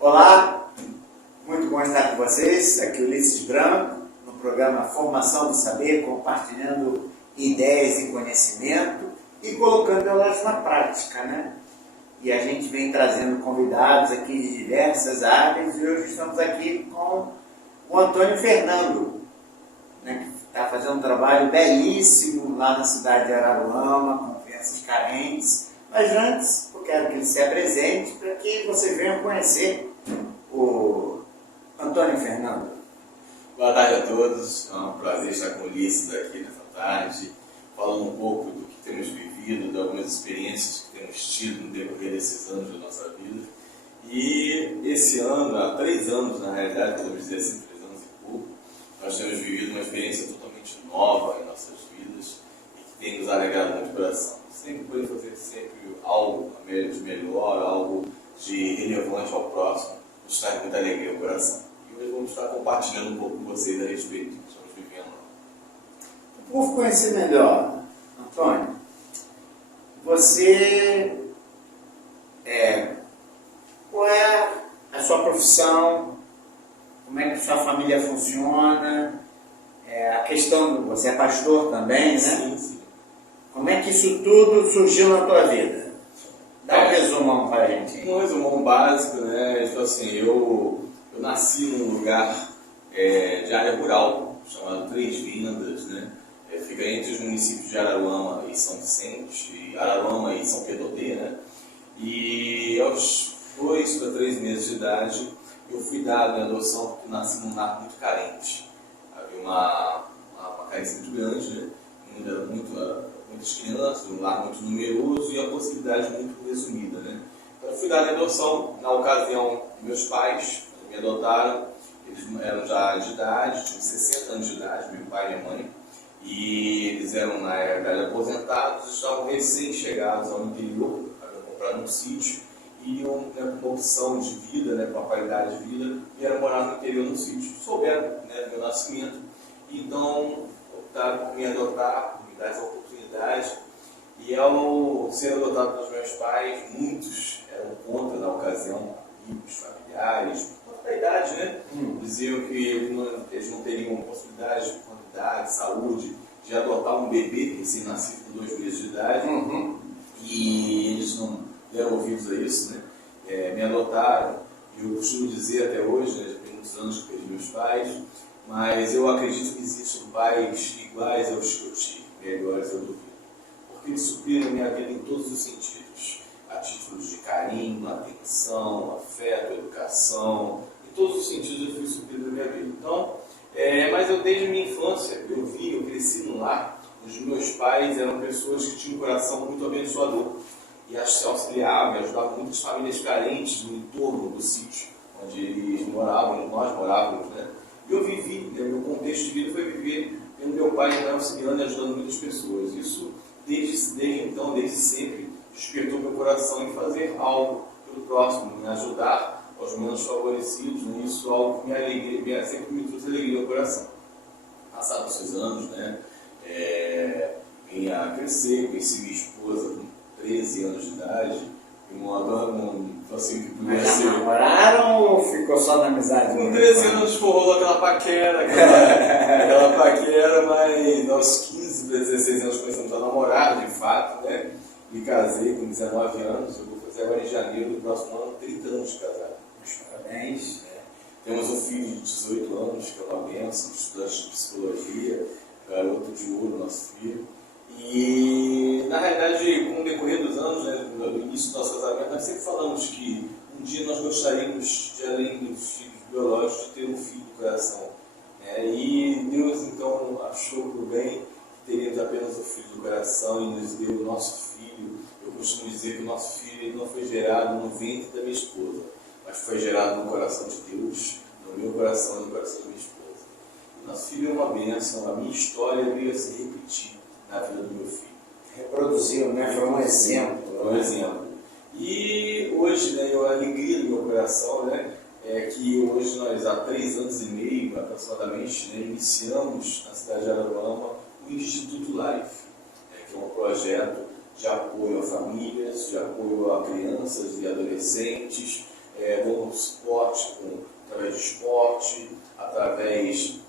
Olá, muito bom estar com vocês. Aqui é Ulisses Branco, no programa Formação do Saber, compartilhando ideias e conhecimento e colocando elas na prática, né? E a gente vem trazendo convidados aqui de diversas áreas e hoje estamos aqui com o Antônio Fernando, né, que está fazendo um trabalho belíssimo lá na cidade de Araruama, com crianças carentes. Mas antes, eu quero que ele se apresente para que você venha conhecer o Antônio Fernando. Boa tarde a todos, é um prazer estar com o Ulisses aqui nessa tarde, falando um pouco do que temos vivido, de algumas experiências que temos tido no decorrer desses anos da nossa vida. E esse ano, há 3 anos na realidade, podemos dizer assim, 3 anos e pouco, nós temos vivido uma experiência totalmente nova em nossas vidas e que tem nos alegrado muito o coração. Sempre podemos fazer sempre algo de melhor, algo de relevante ao próximo, nos traz muita alegria ao coração. E hoje vamos estar compartilhando um pouco com vocês a respeito do que estamos vivendo. O povo conhecer melhor, Antônio, você qual é a sua profissão, como é que a sua família funciona, a questão, você é pastor também, né? Sim. Como é que isso tudo surgiu na tua vida? Dá um resumão para a gente. Um resumão básico, né? Então, assim, eu nasci num lugar de área rural, chamado Três Vindas, né? Fica entre os municípios de Araruama e São Vicente, e Araruama e São Pedodê, né? E aos 2 para 3 meses de idade, eu fui dado em adoção porque nasci num lar muito carente. Havia uma carência muito grande, né? Muitas crianças, um lar muito numeroso e a possibilidade muito resumida, né? Então eu fui dado em adoção. Na ocasião, meus pais me adotaram, eles eram já de idade, tinham 60 anos de idade, meu pai e minha mãe, e eles eram na realidade aposentados, estavam recém-chegados ao interior, haviam comprado um sítio, e iam, né, com uma opção de vida, né, com uma qualidade de vida, vieram morar no interior no sítio. Souberam, né, do meu nascimento, então optaram por me adotar, por me dar essa oportunidade. E ao ser adotado pelos meus pais, muitos eram contra na ocasião, amigos, familiares, por conta da idade, né? Diziam que eles não teriam possibilidade de quantidade, saúde, de adotar um bebê recém-nascido com 2 meses de idade. E eles não deram ouvidos a isso, né? Me adotaram, e eu costumo dizer até hoje, né, já tem muitos anos que perdi meus pais, mas eu acredito que existem pais iguais aos que eu tive, melhores eu duvido, porque eles supriram a minha vida em todos os sentidos, a títulos de carinho, atenção, afeto, educação, em todos os sentidos eu fui suprido na minha vida. Então, mas eu desde a minha infância, eu cresci num lar onde meus pais eram pessoas que tinham um coração muito abençoador e auxiliavam e ajudavam muitas famílias carentes no entorno do sítio onde eles moravam, nós morávamos, né? E eu vivi, né, meu contexto de vida foi viver vendo meu pai auxiliando e ajudando muitas pessoas. Isso, desde então, desde sempre, despertou meu coração em fazer algo pelo próximo, em ajudar aos menos favorecidos, né? Isso é algo que sempre me trouxe alegria ao coração. Passados esses anos, né, vim a crescer, conheci minha esposa com 13 anos de idade, assim que podia ser. Namoraram ou ficou só na amizade? Com 13 anos rolou aquela paquera, aquela paquera, mas aos 15, 16 anos começamos a namorar, de fato, né? Me casei com 19 anos, eu vou fazer agora em janeiro do próximo ano 30 anos de casado. Parabéns. Temos um filho de 18 anos, que é uma bênção, estudante de psicologia, garoto de ouro, nosso filho. E, na realidade, com o decorrer dos anos, né, no início do nosso casamento, nós sempre falamos que um dia nós gostaríamos, de além dos filhos biológicos, de ter um filho do coração. E Deus, então, achou por bem que teríamos apenas o filho do coração e nos deu o nosso filho. Eu costumo dizer que o nosso filho ele não foi gerado no ventre da minha esposa, mas foi gerado no coração de Deus, no meu coração e no coração da minha esposa. E nosso filho é uma bênção, a minha história veio a se repetir na vida do meu filho. Reproduziu, né? Foi um exemplo. Foi um exemplo. E hoje, né, a alegria do meu coração, né, é que hoje nós, há 3 anos e meio aproximadamente, né, iniciamos na cidade de Araruama o Instituto Life, que é um projeto de apoio a famílias, de apoio a crianças e adolescentes, dando suporte através de esporte, através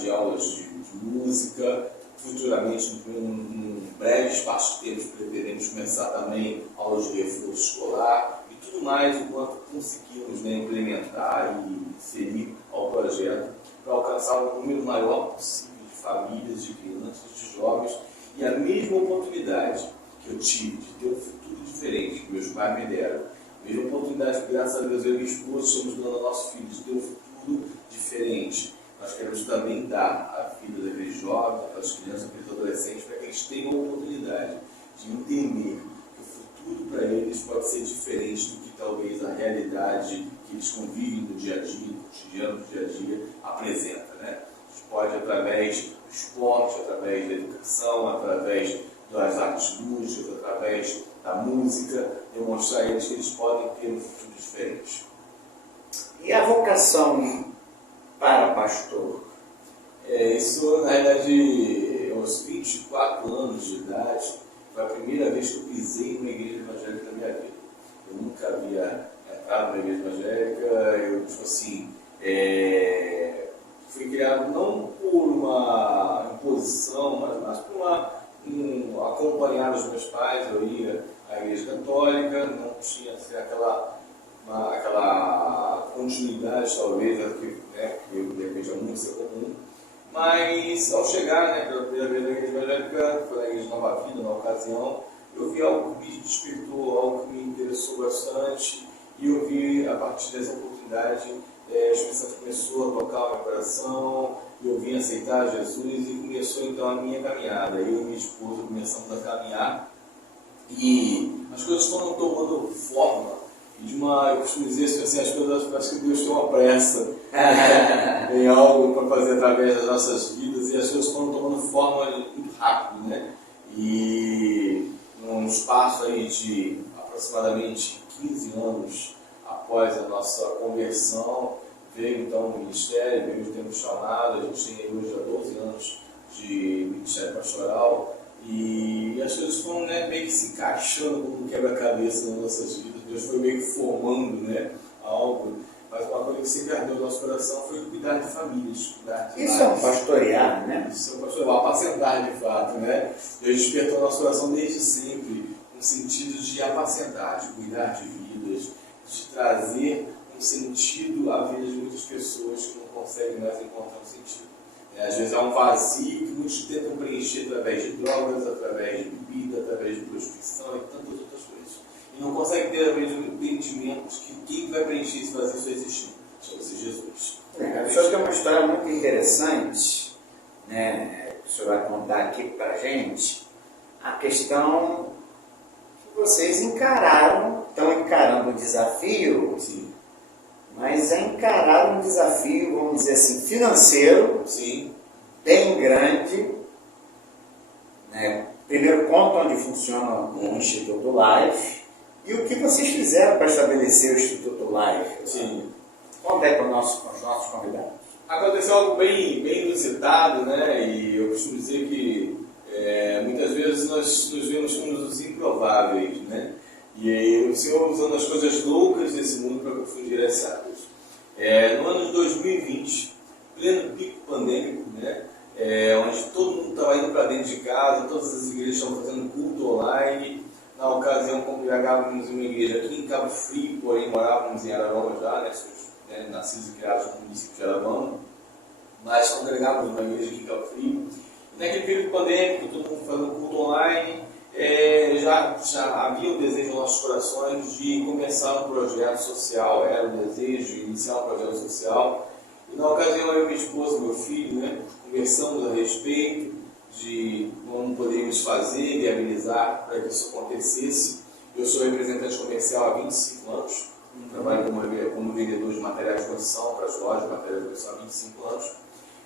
de aulas de música. Futuramente, num breve espaço de tempo, pretendemos começar também aulas de reforço escolar e tudo mais enquanto conseguirmos, né, implementar e inserir ao projeto para alcançar um número maior possível de famílias, de crianças, de jovens, e a mesma oportunidade que eu tive de ter um futuro diferente que meus pais me deram, a mesma oportunidade que, graças a Deus, eu e minha esposa estamos dando ao nosso filho de ter um futuro diferente. Nós queremos também dar à vida daqueles jovens, àquelas crianças, àqueles adolescentes, para que eles tenham a oportunidade de entender que o futuro para eles pode ser diferente do que talvez a realidade que eles convivem no dia a dia, no cotidiano do dia a dia, apresenta, né? A gente pode, através do esporte, através da educação, através das artes lúdicas, através da música, demonstrar a eles que eles podem ter um futuro diferente. E a vocação para pastor? Isso, na realidade, aos 24 anos de idade, foi a primeira vez que eu pisei numa igreja evangélica na minha vida. Eu nunca havia entrado na igreja evangélica, eu, tipo assim, fui criado não por uma imposição, mas por acompanhar os meus pais. Eu ia à igreja católica, não tinha assim, aquela continuidade, talvez, que de repente é muito ser comum. Mas ao chegar, né, pela primeira vez na igreja evangélica, foi na igreja de Nova Vida, na ocasião, eu vi algo que me despertou, algo que me interessou bastante, e eu vi, a partir dessa oportunidade, o Espírito Santo começou a tocar o meu coração, eu vim aceitar Jesus e começou então a minha caminhada. Eu e minha esposa começamos a caminhar e as coisas foram tomando forma. Eu costumo dizer assim, as coisas, parece que Deus tem uma pressa em algo para fazer através das nossas vidas, e as coisas foram tomando forma muito rápido, né? E num espaço aí de aproximadamente 15 anos após a nossa conversão, veio então o ministério, veio o tempo chamado. A gente tem hoje há 12 anos de ministério pastoral, e as coisas foram, né, meio que se encaixando como um quebra-cabeça nas nossas vidas. Deus foi meio que formando, né, algo, mas uma coisa que sempre ardeu no nosso coração foi cuidar de famílias, cuidar de Isso é um pastorear, né? Isso é um pastorear, apacentar de fato, né? Deus despertou no nosso coração desde sempre um sentido de apacentar, de cuidar de vidas, de trazer um sentido à vida de muitas pessoas que não conseguem mais encontrar um sentido. Às vezes há um vazio que muitos tentam preencher através de drogas, através de bebida, através de prostituição e tantas outras coisas. E não conseguem ter a mesmo entendimento de que quem vai preencher esse vazio só existe, chama-se Jesus. O senhor tem uma história muito interessante, né, que o senhor vai contar aqui para a gente, a questão que vocês estão encarando o desafio. Sim. Mas encararam um desafio, vamos dizer assim, financeiro, sim, bem grande, né? Primeiro, conta onde funciona o Instituto Life e o que vocês fizeram para estabelecer o Instituto Life. Sim. Conta aí para os nossos convidados. Aconteceu algo bem inusitado, né? E eu costumo dizer que muitas vezes nós nos vemos como os improváveis, né? E aí o Senhor usando as coisas loucas desse mundo para confundir as sábias. No ano de 2020, pleno pico pandêmico, né? Onde todo mundo estava indo para dentro de casa, todas as igrejas estavam fazendo culto online. Na ocasião, congregávamos em uma igreja aqui em Cabo Frio, porém morávamos em Araruama já, né? Nascidos e criados no município de Araruama, mas congregávamos numa igreja aqui em Cabo Frio. E naquele período pandêmico, todo mundo fazendo culto online, já havia o desejo nos nossos corações de começar um projeto social. Era o desejo de iniciar um projeto social. E na ocasião, eu e minha esposa, meu filho, né, conversamos a respeito de como poderíamos fazer, viabilizar para que isso acontecesse. Eu sou representante comercial há 25 anos, trabalho como vendedor de materiais de construção para as lojas de materiais de construção há 25 anos.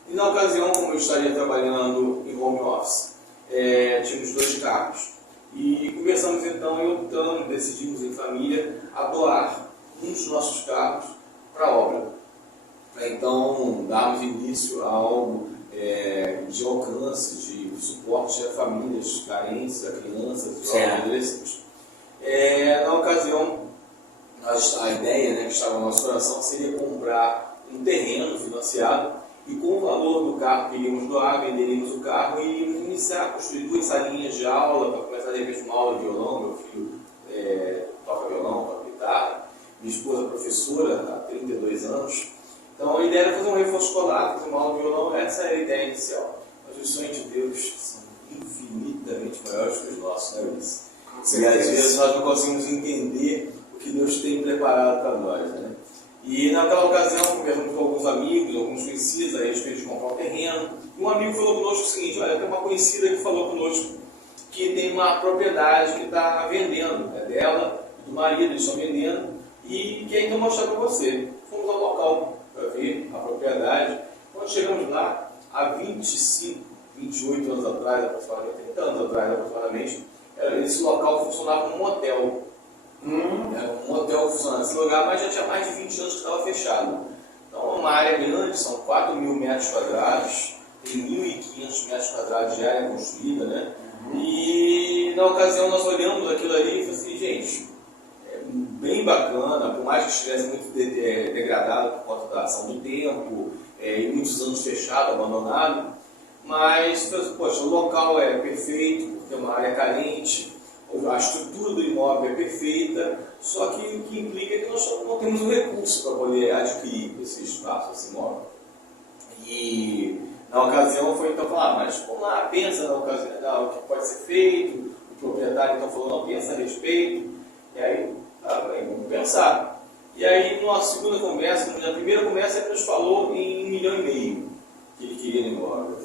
E na ocasião, como eu estaria trabalhando em home office, tínhamos 2 carros. E começamos então e optando, decidimos em família a doar um dos nossos carros para a obra, para então darmos início a algo de alcance, de suporte a famílias carentes, a crianças, jovens, adolescentes. Na ocasião, nós a ideia, né, que estava no nosso coração seria comprar um terreno financiado e com o valor do carro que iríamos doar, venderíamos o carro e iríamos iniciar a construir 2 salinhas de aula para começar de repente uma aula de violão. Meu filho toca violão, toca guitarra, minha esposa é professora há 32 anos. Então a ideia era fazer um reforço escolar, fazer uma aula de violão, essa era a ideia inicial. Mas os sonhos de Deus são infinitamente maiores que os nossos, né, Luiz? E às vezes nós não conseguimos entender o que Deus tem preparado para nós, né? E naquela ocasião, conversando com alguns amigos, alguns conhecidos a respeito de comprar um terreno, e um amigo falou conosco o seguinte: olha, tem uma conhecida que falou conosco que tem uma propriedade que está vendendo, é dela, do marido, eles estão vendendo, e quer então mostrar para você. Fomos ao local para ver a propriedade. Quando chegamos lá, há 25, 28 anos atrás, aproximadamente, 30 anos atrás, aproximadamente, esse local funcionava como um hotel. Era um hotel funcionando nesse lugar, mas já tinha mais de 20 anos que estava fechado. Então é uma área grande, são 4.000 metros quadrados, tem 1.500 metros quadrados de área construída, né? E na ocasião nós olhamos aquilo ali e falamos assim: gente, é bem bacana, por mais que estivesse muito degradado por conta da ação do tempo, e muitos anos fechado, abandonado, mas, poxa, o local é perfeito, porque é uma área carente, a estrutura do imóvel é perfeita, só que o que implica é que nós não temos o recurso para poder adquirir esse espaço, esse imóvel. E na ocasião foi então falar: mas vamos lá, pensa na ocasião, o que pode ser feito. O proprietário então falou: não, pensa a respeito. E aí, vamos pensar. E aí, na segunda conversa, na primeira conversa, ele nos falou em 1,5 milhão que ele queria no imóvel.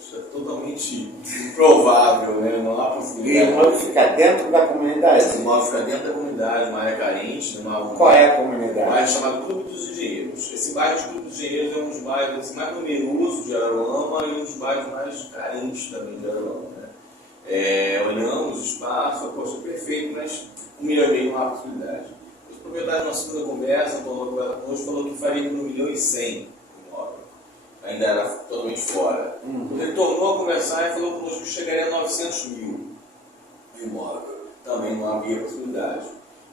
Isso é totalmente improvável, né? Não há possibilidade. E o imóvel fica dentro da comunidade? O imóvel fica dentro da comunidade, uma área carente. Qual é a comunidade? Um bairro chamado Clube dos Engenheiros. Esse bairro de Clube dos Engenheiros é um dos bairros assim, mais numerosos de Araruama e um dos bairros mais carentes também de Araruama, né? Olhamos o espaço, poxa, perfeito, mas 1,5 milhão não há possibilidade. O proprietário, na segunda conversa, falou que faria por 1,1 milhão o imóvel. Ainda era totalmente fora. Ele tornou a conversar e falou conosco que chegaria a 900 mil o imóvel. Também não havia possibilidade.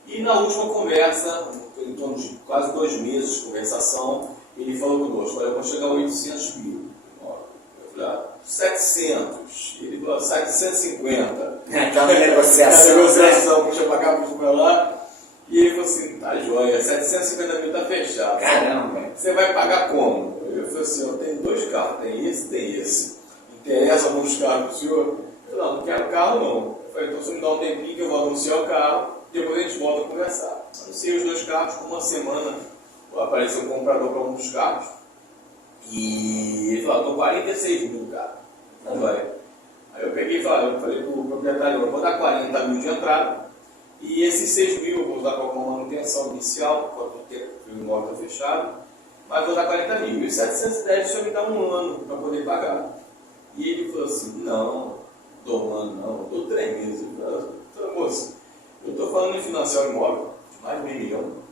E na última conversa, em torno de quase 2 meses de conversação, ele falou conosco: olha, eu vou chegar a 800 mil o imóvel. Eu falei: 700. Ele falou: 750. Então, negociação. Puxa pra cá, puxa pra lá. E ele falou assim: tá joia, 750 mil tá fechado. Caramba! Você vai pagar como? Eu falei assim: eu tenho 2 carros, tem esse. Interessa alguns carros pro senhor? Eu falei: não quero carro não. Eu falei: então você me dá um tempinho que eu vou anunciar o carro, depois a gente volta a conversar. Anunciei os 2 carros, com uma semana apareceu um comprador para um dos carros. E ele falou: estou 46 mil do carro. Então vai. Aí eu peguei e falei pro proprietário: eu vou dar 40 mil de entrada. E esses 6 mil eu vou usar para alguma manutenção inicial, enquanto o tempo que o imóvel está fechado, mas vou dar 40 mil. E os 710 o senhor me dá 1 ano para poder pagar. E ele falou assim: não, dou 1 ano não, dou 3 meses. Eu falei: moço, eu estou falando em financiar um imóvel de mais de 1 milhão.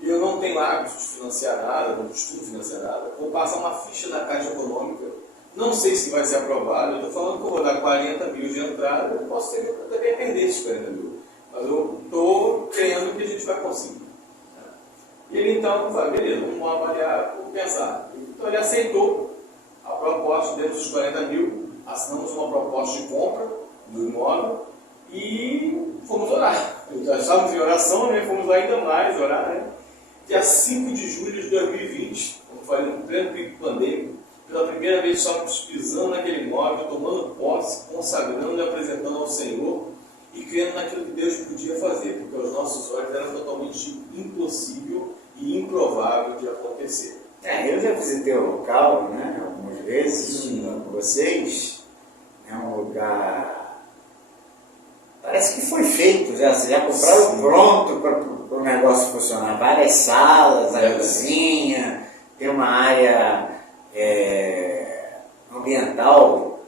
E eu não tenho hábito de financiar nada, não costumo financiar nada. Vou passar uma ficha na Caixa Econômica, não sei se vai ser aprovado. Eu estou falando que eu vou dar 40 mil de entrada, eu posso também perder esses 40 mil. Mas eu estou crendo que a gente vai conseguir. E ele então falou: beleza, vamos avaliar, vamos pensar. Então ele aceitou a proposta dentro dos 40 mil, assinamos uma proposta de compra do imóvel e fomos orar. Já estávamos em oração, né? Fomos lá ainda mais orar, né? Dia 5 de julho de 2020, como falei, no pleno pico pandêmico, pela primeira vez estávamos pisando naquele imóvel, tomando posse, consagrando e apresentando ao Senhor e crendo naquilo que Deus podia fazer, porque aos nossos olhos era totalmente impossível e improvável de acontecer. Eu já visitei o local, né, algumas vezes, com vocês. É um lugar... Parece que foi feito já. Vocês já compraram pronto para o negócio funcionar. Várias salas, a cozinha, tem uma área ambiental,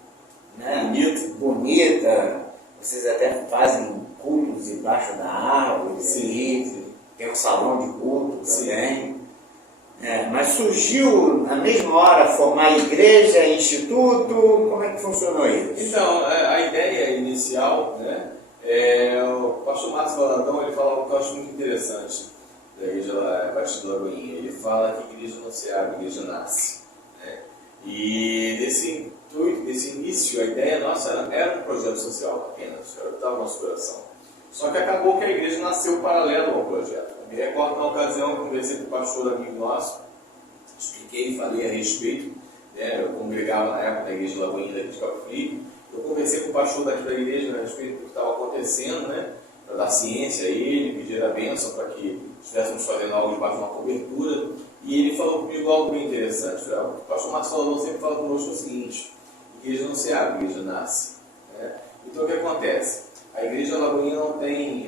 né, bonita. Vocês até fazem cultos debaixo da árvore. Sim. Tem um salão de culto também. Mas surgiu na mesma hora formar igreja, instituto, como é que funcionou isso? Então, a ideia inicial, né, O pastor Márcio Valadão, ele fala algo que eu acho muito interessante da igreja Batista do Lagoinha. Ele fala que a igreja não se abre, a igreja nasce, né? E desse intuito, desse início, a ideia nossa era um projeto social apenas, era o que estava no nosso coração. Só que acabou que a igreja nasceu paralelo ao projeto. Eu me recordo na ocasião, eu conversei com um pastor amigo nosso, expliquei e falei a respeito, né? Eu congregava na época na igreja de Lagoinha daqui de Cabo Frio. Eu conversei com o pastor daqui da igreja a respeito do que estava acontecendo, né? Para dar ciência a ele, pedir a bênção para que estivéssemos fazendo algo debaixo de uma cobertura. E ele falou comigo algo bem interessante. O pastor Márcio Valadão sempre fala conosco o seguinte: a igreja não se abre, a igreja nasce, né? Então o que acontece? A igreja Lagoinha não tem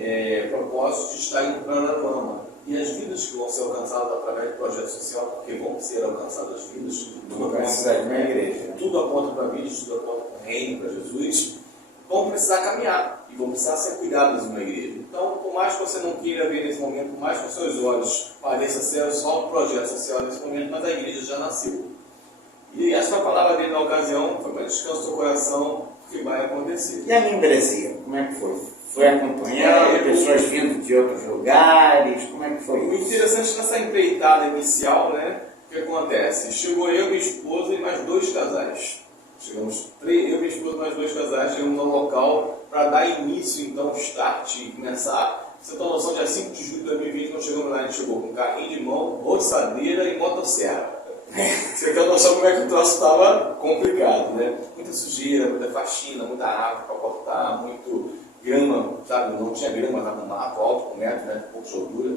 propósito de estar indo para Araruama. E as vidas que vão ser alcançadas através do projeto social, porque vão ser alcançadas as vidas, tudo aponta para vidas, tudo aponta para o reino, para Jesus, vão precisar caminhar e vão precisar ser cuidadas numa igreja. Então, por mais que você não queira ver nesse momento, por mais que os seus olhos pareça ser só um projeto social nesse momento, mas a igreja já nasceu. E essa foi a palavra dele na ocasião, foi para descanso do coração, que vai acontecer. E a membresia, como é que foi? Foi acompanhando pessoas vindo de outros lugares? Como é que foi isso? O interessante nessa empreitada inicial, né? O que acontece? Chegou eu, minha esposa e mais 2 casais. Chegamos, eu, minha esposa e mais 2 casais, chegamos ao local para dar início, então, start e começar. Você tem uma noção, dia 5 de julho de 2020, nós chegamos lá, a gente chegou com carrinho de mão, roçadeira e motosserra. Você tem noção como é que o troço estava complicado, né? Muita sujeira, muita faxina, muita árvore para cortar, muito grama, sabe? Não tinha grama, estava um mato alto, com metro, né? Pouco de altura.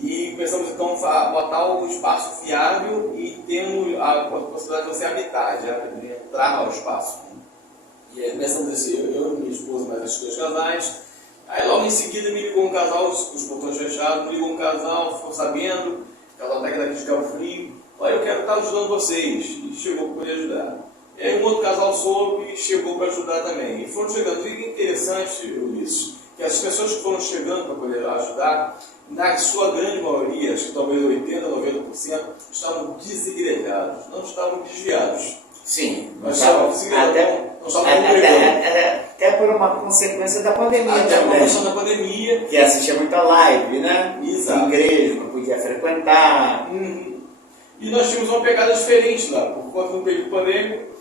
E começamos então a botar o espaço viável e tendo a possibilidade de você habitar, de entrar ao espaço. E aí começamos assim, eu e minha esposa, mais os 2 casais. Aí logo em seguida me ligou um casal, os portões fechados, me ligou um casal, ficou sabendo, casal daqui de Cabo Frio. Olha, eu quero estar ajudando vocês. E chegou para poder ajudar. E aí um outro casal soube e chegou para ajudar também. E foram chegando. E interessante, Ulisses, que as pessoas que foram chegando para poder ajudar, na sua grande maioria, acho que talvez 80%, 90%, estavam desigrejados, não estavam desviados. Sim, não estavam desigrejados, não estavam congregando. Até por uma consequência da pandemia até também. Uma questão da pandemia. Que assistia muita live, né? Exato. Igreja, não podia frequentar. E nós tínhamos uma pegada diferente lá, por conta do período pandêmico.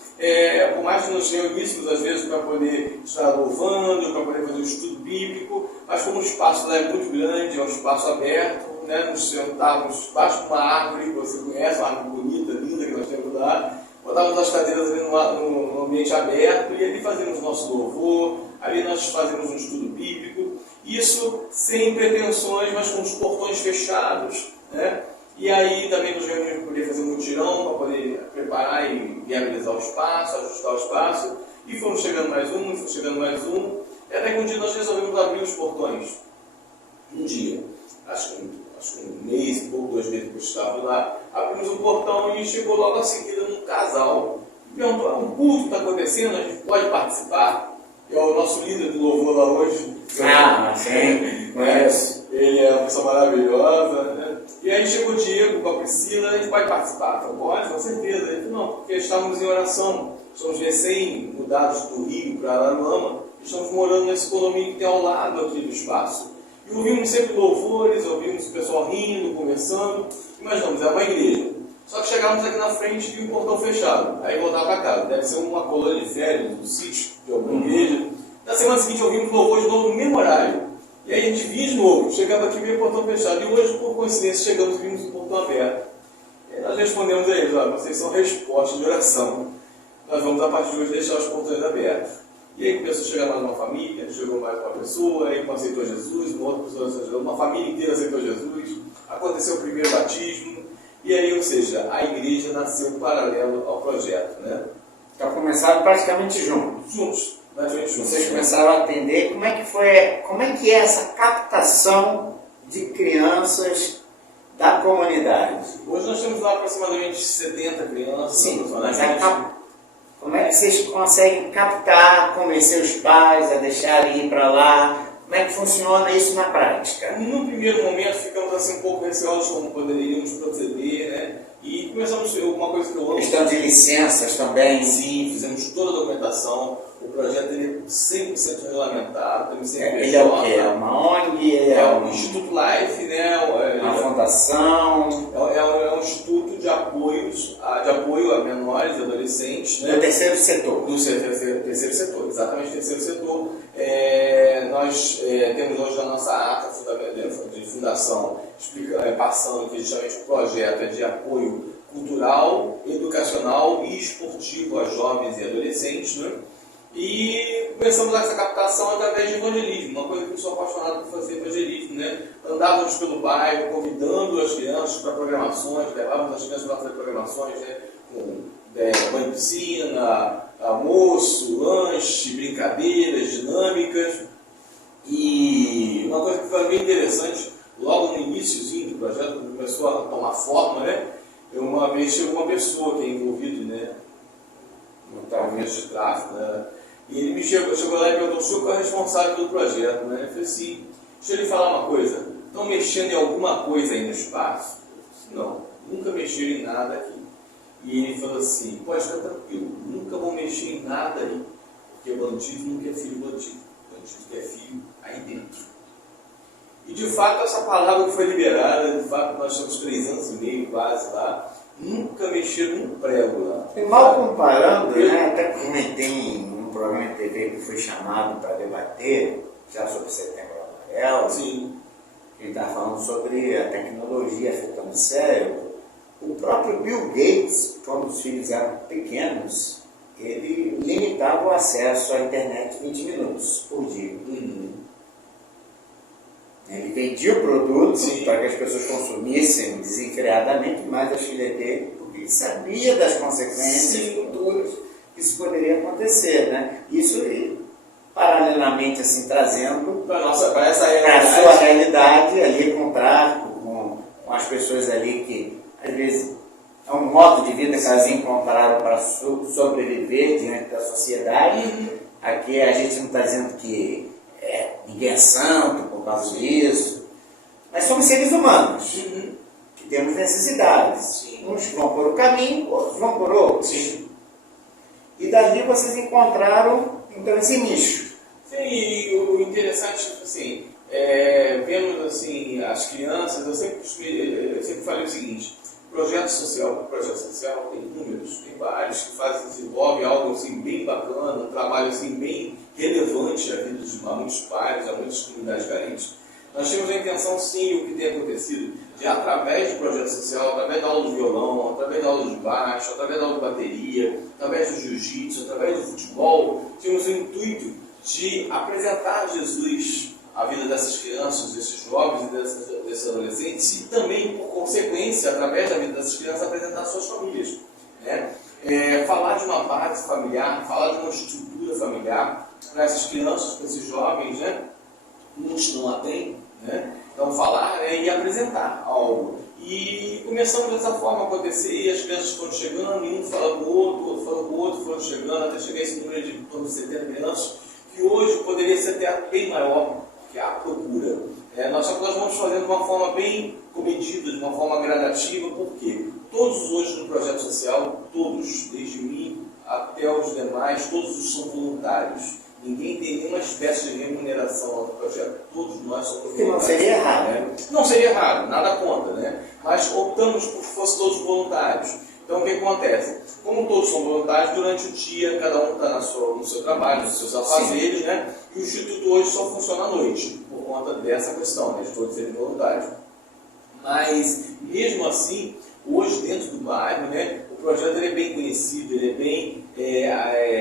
Por mais que nos reuníssemos às vezes para poder estar louvando, para poder fazer um estudo bíblico, mas como o espaço lá é muito grande, é um espaço aberto, né? Nos sentávamos debaixo de uma árvore que você conhece, uma árvore bonita, linda que nós temos lá, botávamos as cadeiras ali no ambiente aberto e ali fazíamos o nosso louvor, ali nós fazíamos um estudo bíblico, isso sem pretensões, mas com os portões fechados, né? E aí também nos reunimos para poder fazer um mutirão, para poder preparar e viabilizar o espaço, ajustar o espaço. E fomos chegando mais um, e até que um dia nós resolvemos abrir os portões. Um dia, acho que um mês e pouco, 2 meses que eu estava lá, abrimos o portão e chegou logo em seguida um casal. E perguntou, um culto está acontecendo, a gente pode participar? É o nosso líder do louvor lá hoje. Sim, conheço. Ele é uma pessoa maravilhosa, né? E aí chegou o Diego com a Priscila, a gente pode participar? Falei, pode, com certeza. Ele falou, não, porque estávamos em oração, somos recém-mudados do Rio para Araruama, estamos morando nesse condomínio que tem ao lado aqui do espaço. E ouvimos sempre louvores, ouvimos o pessoal rindo, conversando, imaginamos, é uma igreja. Só que chegávamos aqui na frente e o portão fechado, aí voltava para casa, deve ser uma colônia de férias, do sítio de alguma igreja. Na semana seguinte ouvimos louvor de novo no mesmo horário. E aí a gente vinha de novo, chegava aqui e via o portão fechado. E hoje, por coincidência, chegamos e vimos o portão aberto. E aí nós respondemos a eles, vocês são respostas de oração. Nós vamos, a partir de hoje, deixar os portões abertos. E aí começou a chegar mais uma família, chegou mais uma pessoa, aí uma aceitou Jesus, uma outra pessoa aceitou, uma família inteira aceitou Jesus. Aconteceu o primeiro batismo. E aí, ou seja, a igreja nasceu paralelo ao projeto, né? Então começaram praticamente juntos. Juntos. Vocês começaram a atender, como é que é essa captação de crianças da comunidade? Hoje nós temos lá aproximadamente 70 crianças. Sim, mas como é que vocês conseguem captar, convencer os pais a deixarem ir para lá? Como é que funciona isso na prática? No primeiro momento ficamos assim um pouco receosos como poderíamos proceder, né? E começamos uma coisa que eu amo. Questão de licenças também. Sim, fizemos toda a documentação. O projeto ele é 100% regulamentado. Temos sempre Ele é o quê? É uma ONG? É o Instituto Life, né? Uma fundação? É um instituto de apoio a menores e adolescentes. Né? Do terceiro setor. Do terceiro setor, exatamente, terceiro setor. Nós temos hoje a nossa ata de fundação passando que justamente o projeto é de apoio cultural, educacional e esportivo a jovens e adolescentes, né? E começamos essa captação através de evangelismo, uma coisa que eu sou apaixonado por fazer evangelismo, né? Andávamos pelo bairro, convidando as crianças para programações, levávamos as crianças para fazer programações, né? Com banho de piscina, almoço, lanche, brincadeiras, dinâmicas. E uma coisa que foi bem interessante, logo no iníciozinho do projeto, quando começou a tomar forma, né? Uma vez chegou uma pessoa que é envolvida, né? Talvez de tráfico, né? E ele me chegou lá e perguntou: o senhor qual é o responsável pelo projeto? Né? Eu falei assim: deixa eu lhe falar uma coisa, estão mexendo em alguma coisa aí no espaço? Eu disse: não, nunca mexeram em nada aqui. E ele falou assim: pode ficar tranquilo, nunca vão mexer em nada aí, porque bandido nunca é filho bandido, bandido quer filho aí dentro. E de fato essa palavra que foi liberada, de fato nós estamos 3 anos e meio quase lá, nunca mexeram um prego lá. E mal comparando, né, até comentei em um programa de TV que foi chamado para debater, já sobre o Setembro Amarelo. Sim. Ele está falando sobre a tecnologia afetando o cérebro. O próprio Bill Gates, quando os filhos eram pequenos, ele limitava o acesso à internet 20 minutos por dia. Ele vendia o produto para que as pessoas consumissem desenfreadamente, mas as filhas dele, porque ele sabia das consequências futuras que isso poderia acontecer, né? Isso, paralelamente, assim, trazendo para essa a sua realidade ali com o tráfico, com as pessoas ali que, às vezes, é um modo de vida que elas encontraram para sobreviver diante da sociedade. Aqui a gente não está dizendo que ninguém é santo por causa disso, mas somos seres humanos, que temos necessidades. Uns vão por um caminho, outros vão por outros. E dali vocês encontraram, então, esse nicho. Sim, e o interessante, assim, vendo assim, as crianças, eu sempre falei o seguinte: projeto social tem números, tem vários que desenvolvem algo assim bem bacana, um trabalho assim bem relevante à vida a muitos pais, a muitas comunidades carentes. Nós temos a intenção, sim, o que tem acontecido, de através do projeto social, através da aula de violão, através da aula de baixo, através da aula de bateria, através do jiu-jitsu, através do futebol, temos o intuito de apresentar Jesus à vida dessas crianças, desses jovens e desses adolescentes, e também, por consequência, através da vida dessas crianças, apresentar suas famílias. Né? Falar de uma base familiar, falar de uma estrutura familiar para essas crianças, para esses jovens, né? Muitos não a têm, né? Então falar e apresentar algo. E começamos dessa forma a acontecer, e as crianças foram chegando, e um fala com o outro fala com o outro, foram chegando, até chegar a esse número de em torno de 70 crianças, que hoje poderia ser até bem maior, que é a procura. Nós vamos fazendo de uma forma bem comedida, de uma forma gradativa, porque todos hoje no projeto social, todos, desde mim até os demais, todos são voluntários. Ninguém tem nenhuma espécie de remuneração no projeto. Todos nós somos voluntários. Que não seria errado, né? Não seria errado, nada contra, né? Mas optamos por que fossem todos voluntários. Então o que acontece? Como todos são voluntários, durante o dia cada um está no seu trabalho, nos seus afazeres, né? E o Instituto hoje só funciona à noite, por conta dessa questão, né? De todos serem voluntários. Mas, mesmo assim, hoje dentro do bairro, né? O projeto ele é bem conhecido, ele é bem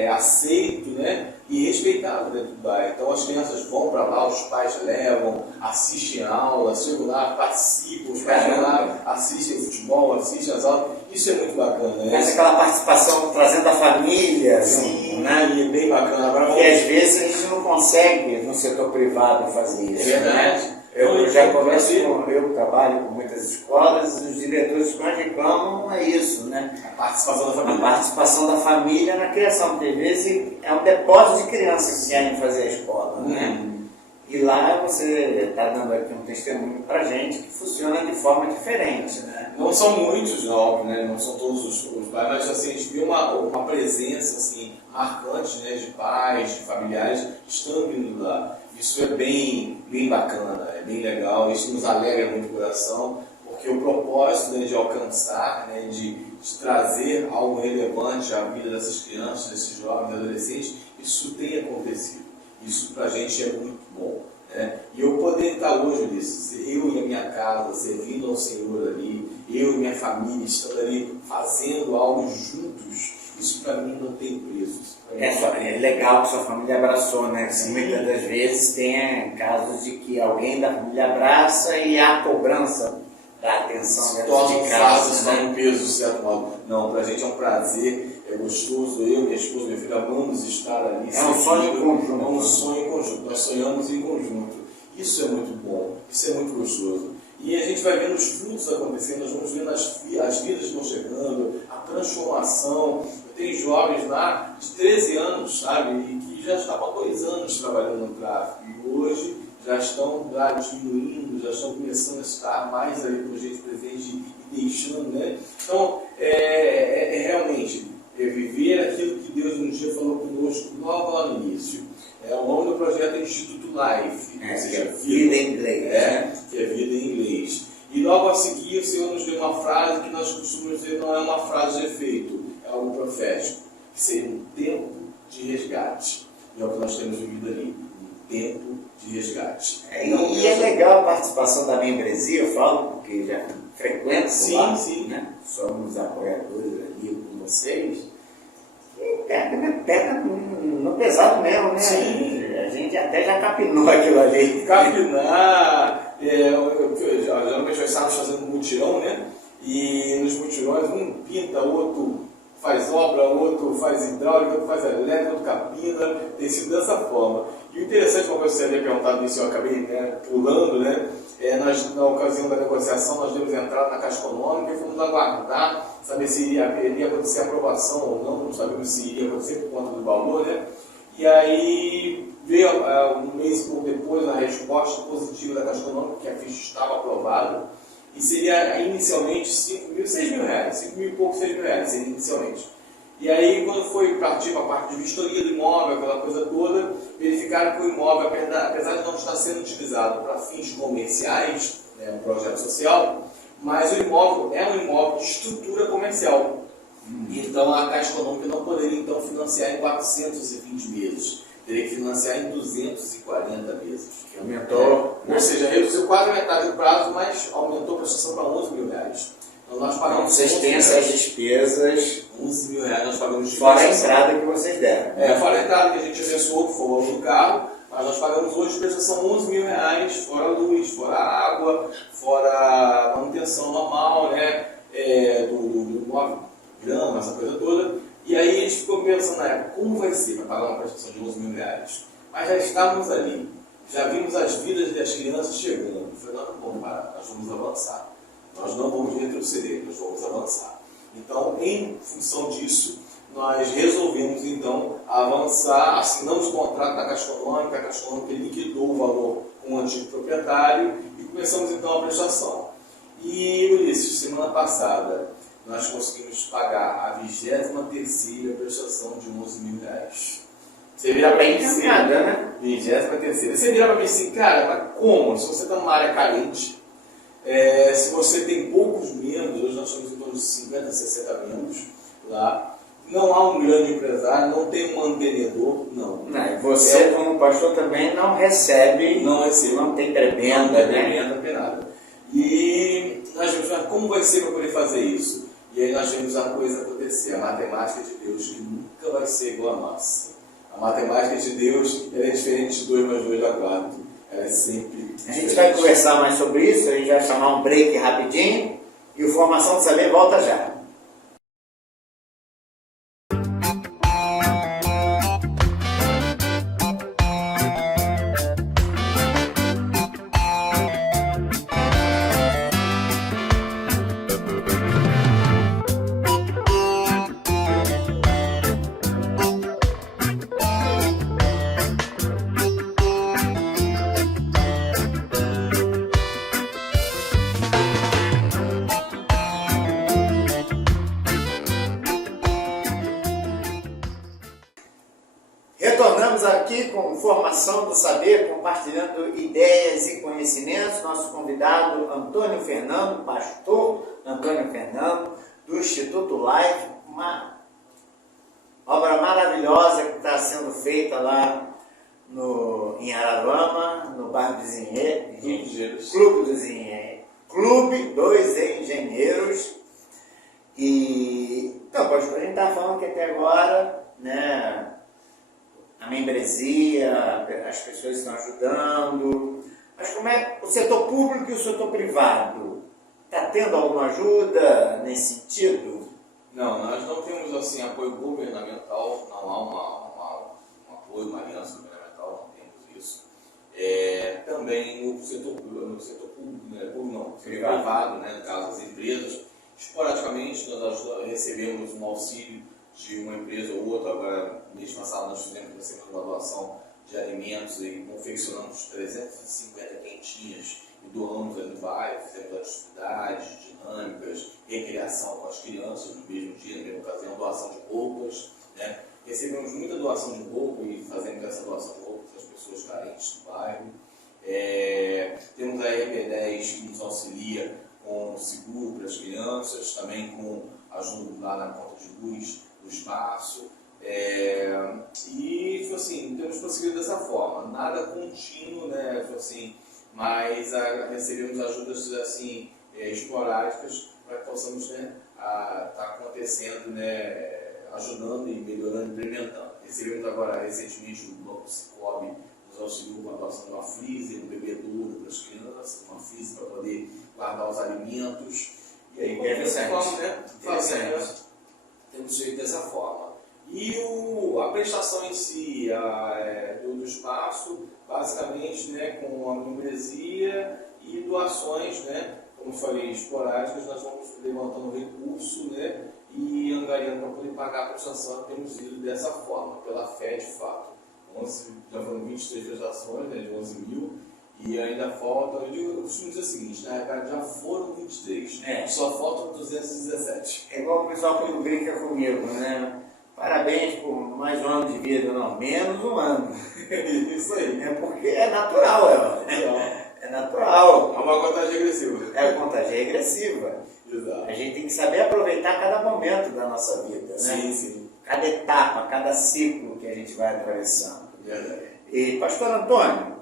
aceito, né? E respeitado dentro do bairro. Então as crianças vão para lá, os pais levam, assistem a aula, chegam lá, participam, os pais vão lá, assistem o futebol, assistem as aulas. Isso é muito bacana, né? Mas aquela participação trazendo a família, assim, né? E é bem bacana. Porque às vezes a gente não consegue no setor privado fazer isso. É verdade. Né? Eu já converso eu trabalho com muitas escolas, e os diretores mais reclamam é isso, né? A participação da família. A participação da família na criação, porque às vezes é um depósito de crianças que querem fazer a escola, né? E lá você está dando aqui um testemunho para a gente que funciona de forma diferente, né? Não são muitos, óbvio, né? Não são todos os pais, mas assim, a gente viu uma presença assim, marcante, né? De pais, de familiares estando indo lá. Isso é bem bacana, é bem legal, isso nos alegra muito o coração, porque o propósito, né, de alcançar, né, de trazer algo relevante à vida dessas crianças, desses jovens, adolescentes, isso tem acontecido. Isso para a gente é muito bom. Né? E eu poder estar hoje nisso, eu e a minha casa, servindo ao Senhor ali, eu e minha família estando ali fazendo algo juntos, isso para mim não tem preço. É legal que sua família abraçou, né? Muitas das vezes tem casos de que alguém da família abraça e há cobrança da atenção dentro de casa, né? Um peso, de certo modo. Não, para a gente é um prazer, é gostoso, eu, minha esposa, minha filha, amamos estar ali. É um sonho conjunto. É um sonho conjunto, nós sonhamos em conjunto. Isso é muito bom, isso é muito gostoso. E a gente vai vendo os frutos acontecendo, nós vamos vendo as vidas que estão chegando, a transformação. Eu tenho jovens lá de 13 anos, sabe, e que já estavam há 2 anos trabalhando no tráfico, e hoje já estão lá diminuindo, já estão começando a estar mais ali com gente presente e deixando, né? Então, realmente viver aquilo que Deus um dia falou conosco logo lá no início. O nome do projeto é Instituto Life, ou seja, vida em inglês. Que é vida em inglês. E logo a seguir o Senhor nos deu uma frase que nós costumamos dizer não é uma frase de efeito, é algo profético, que seria um tempo de resgate. E é o que nós temos vivido ali, um tempo de resgate. E é legal a participação da membresia, eu falo, porque já frequento lá, né? Somos apoiadores ali com vocês. Pega no pesado mesmo, né? Sim. A gente até já capinou aquilo ali. Capinar, geralmente nós estávamos fazendo mutirão, né? E nos mutirões um pinta, outro faz obra, outro faz hidráulica, outro faz elétrica, outro capina, tem sido dessa forma. E o interessante, como você havia perguntado nisso, eu acabei, né, pulando, né? Nós, na ocasião da negociação, nós demos entrada na Caixa Econômica e fomos aguardar, saber se iria acontecer a aprovação ou não sabemos se iria acontecer por conta do valor, né? E aí veio um mês depois a resposta positiva da Caixa Econômica, que a ficha estava aprovada, e seria inicialmente 6 mil reais, 5 mil e pouco, 6 mil reais, inicialmente. E aí, quando foi partir para a parte de vistoria do imóvel, aquela coisa toda, verificaram que o imóvel, apesar de não estar sendo utilizado para fins comerciais, né, um projeto social, mas o imóvel é um imóvel de estrutura comercial. Então, a Caixa Econômica não poderia, então, financiar em 420 meses. Teria que financiar em 240 meses. Que aumentou. Ou seja, reduziu quase a metade do prazo, mas aumentou a prestação para 11 mil reais. Então, nós pagamos. Vocês têm essas despesas. 11 mil reais nós pagamos. Fora a entrada que vocês deram. Fora a entrada que a gente abençoou, que foi o valor do carro, mas nós pagamos hoje de prestação 11 mil reais, fora luz, fora água, fora manutenção normal, né? Do imóvel, grama, essa coisa toda. E aí a gente ficou pensando na época, como vai ser para pagar uma prestação de 11 mil reais? Mas já estávamos ali, já vimos as vidas das crianças chegando. Eu falei, nós não vamos parar, nós vamos avançar. Nós não vamos retroceder, nós vamos avançar. Então, em função disso, nós resolvemos então avançar, assinamos o contrato da Caixa Econômica, a Caixa Econômica liquidou o valor com o antigo proprietário e começamos então a prestação. E, Ulisses, semana passada, nós conseguimos pagar a 23ª prestação de 11 mil reais. Você vira bem encaminhada, né? 23ª. Você vira para mim assim, cara, mas como? Se você está numa área carente, se você tem poucos membros, hoje nós estamos em torno de 50, 60 membros lá, não há um grande empresário, não tem um mantenedor, não. Você, como pastor, também não recebe, não tem prebenda, né? Não tem nada. E nós vimos, como vai ser para poder fazer isso? E aí nós vimos a coisa acontecer, a matemática de Deus, que nunca vai ser igual a nossa. A matemática de Deus é diferente de 2 mais 2 dá 4. Ela é sempre diferente. A gente vai conversar mais sobre isso, a gente vai chamar um break rapidinho e o Formação do Saber volta já. estamos aqui com formação do saber, compartilhando ideias e conhecimentos. Nosso convidado, Antônio Fernando, pastor Antônio Fernando, do Instituto Life, uma obra maravilhosa que está sendo feita lá em Araruama, no bairro dos Engenheiros, Clube dos Engenheiros. E, então, pastor, a gente está falando que até agora, né, a membresia, as pessoas estão ajudando, mas como é o setor público e o setor privado? Está tendo alguma ajuda nesse sentido? Não, nós não temos assim apoio governamental, não há um apoio, uma aliança governamental, não temos isso. Também no setor público, privado, né, no caso das empresas, esporadicamente nós recebemos um auxílio de uma empresa ou outra. Agora, mês passado, nós recebemos uma doação de alimentos e confeccionamos 350 quentinhas e doamos ali no bairro, fizemos atividades dinâmicas, recreação com as crianças no mesmo dia, na mesma ocasião, doação de roupas, né? Recebemos muita doação de roupa e fazemos essa doação de roupas às pessoas carentes do bairro. Temos a RB10 que nos auxilia com seguro para as crianças, também com ajuda lá na conta de luz do espaço. E assim, temos conseguido dessa forma, nada contínuo, né, assim, mas recebemos ajudas assim, esporádicas para que possamos, né, estar acontecendo, né, ajudando e melhorando, implementando. Recebemos agora recentemente o Banco Cicobi nos auxiliou com a doação de uma freezer, um bebedouro para as crianças, uma freezer para poder guardar os alimentos. E aí, dessa forma, né, temos feito dessa forma. E a prestação em si do espaço, basicamente, né, com a membresia e doações, né, como eu falei, esporádicas, nós vamos levantando recurso, né, e angariando para poder pagar a prestação. Temos ido dessa forma, pela fé de fato. Já foram 23 prestações, né, de 11 mil, e ainda faltam, eu costumo dizer o seguinte, na verdade já foram 23, só faltam 217. É igual o pessoal quando brinca comigo, né? Parabéns por mais um ano de vida, não, menos um ano. Isso aí. Porque é natural, é natural. É uma contagem regressiva. É uma contagem regressiva. Exato. A gente tem que saber aproveitar cada momento da nossa vida, né? Sim, sim. Cada etapa, cada ciclo que a gente vai atravessando. Verdade. E, pastor Antônio,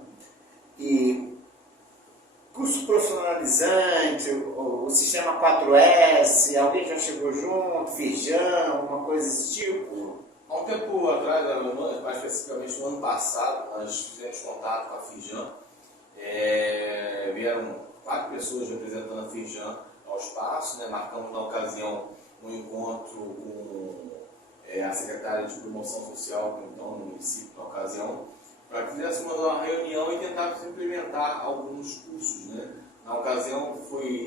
curso profissionalizante, o sistema 4S, alguém já chegou junto, Firjan, alguma coisa desse tipo? Há um tempo atrás, mais especificamente no ano passado, nós fizemos contato com a Firjan. Vieram 4 pessoas representando a Firjan ao espaço, né? Marcamos na ocasião um encontro com a secretária de promoção social, então, no município, na ocasião, para que fizéssemos uma reunião e tentássemos implementar alguns cursos, né? Na ocasião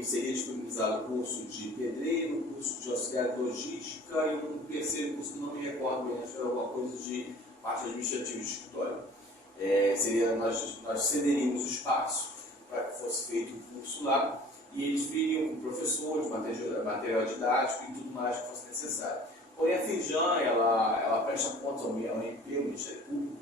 seria disponibilizado o curso de pedreiro, o curso de auxiliar de logística e um terceiro curso que não me recordo bem, acho que era alguma coisa de parte administrativa de escritório. Nós cederíamos o espaço para que fosse feito o curso lá e eles viriam com professores, material didático e tudo mais que fosse necessário. Porém, a Firjan, ela presta contas ao MP, ao Ministério Público,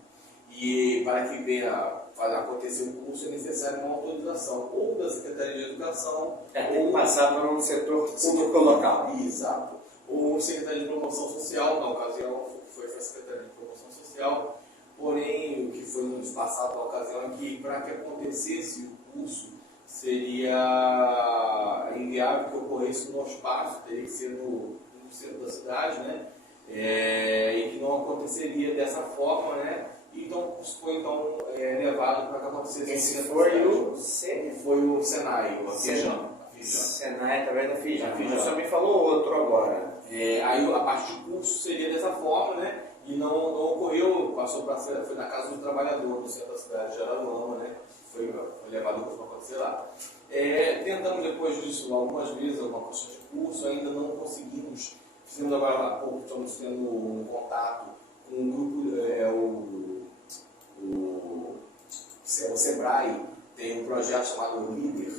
e para que venha acontecer o curso é necessário uma autorização ou da Secretaria de Educação, tem que passar para um setor público local. Exato. Ou o Secretaria de Promoção Social, na ocasião foi a Secretaria de Promoção Social. Porém, o que foi nos passado na ocasião é que para que acontecesse o curso seria inviável que ocorresse no espaço, teria que ser no centro da cidade, né? E que não aconteceria dessa forma, né? Então o curso foi levado para que acontecesse. Esse foi o Senai, a Firjan. Senai através da Firjan. Você só me falou outro agora. Aí a parte de curso seria dessa forma, né? E não ocorreu, foi na Casa do Trabalhador, no centro da cidade de Araruama, né? Foi levado para acontecer lá. Tentamos depois disso algumas vezes, alguma questão de curso, ainda não conseguimos. Fizemos agora há pouco, estamos tendo um contato com um grupo, o Sebrae tem um projeto chamado Líder,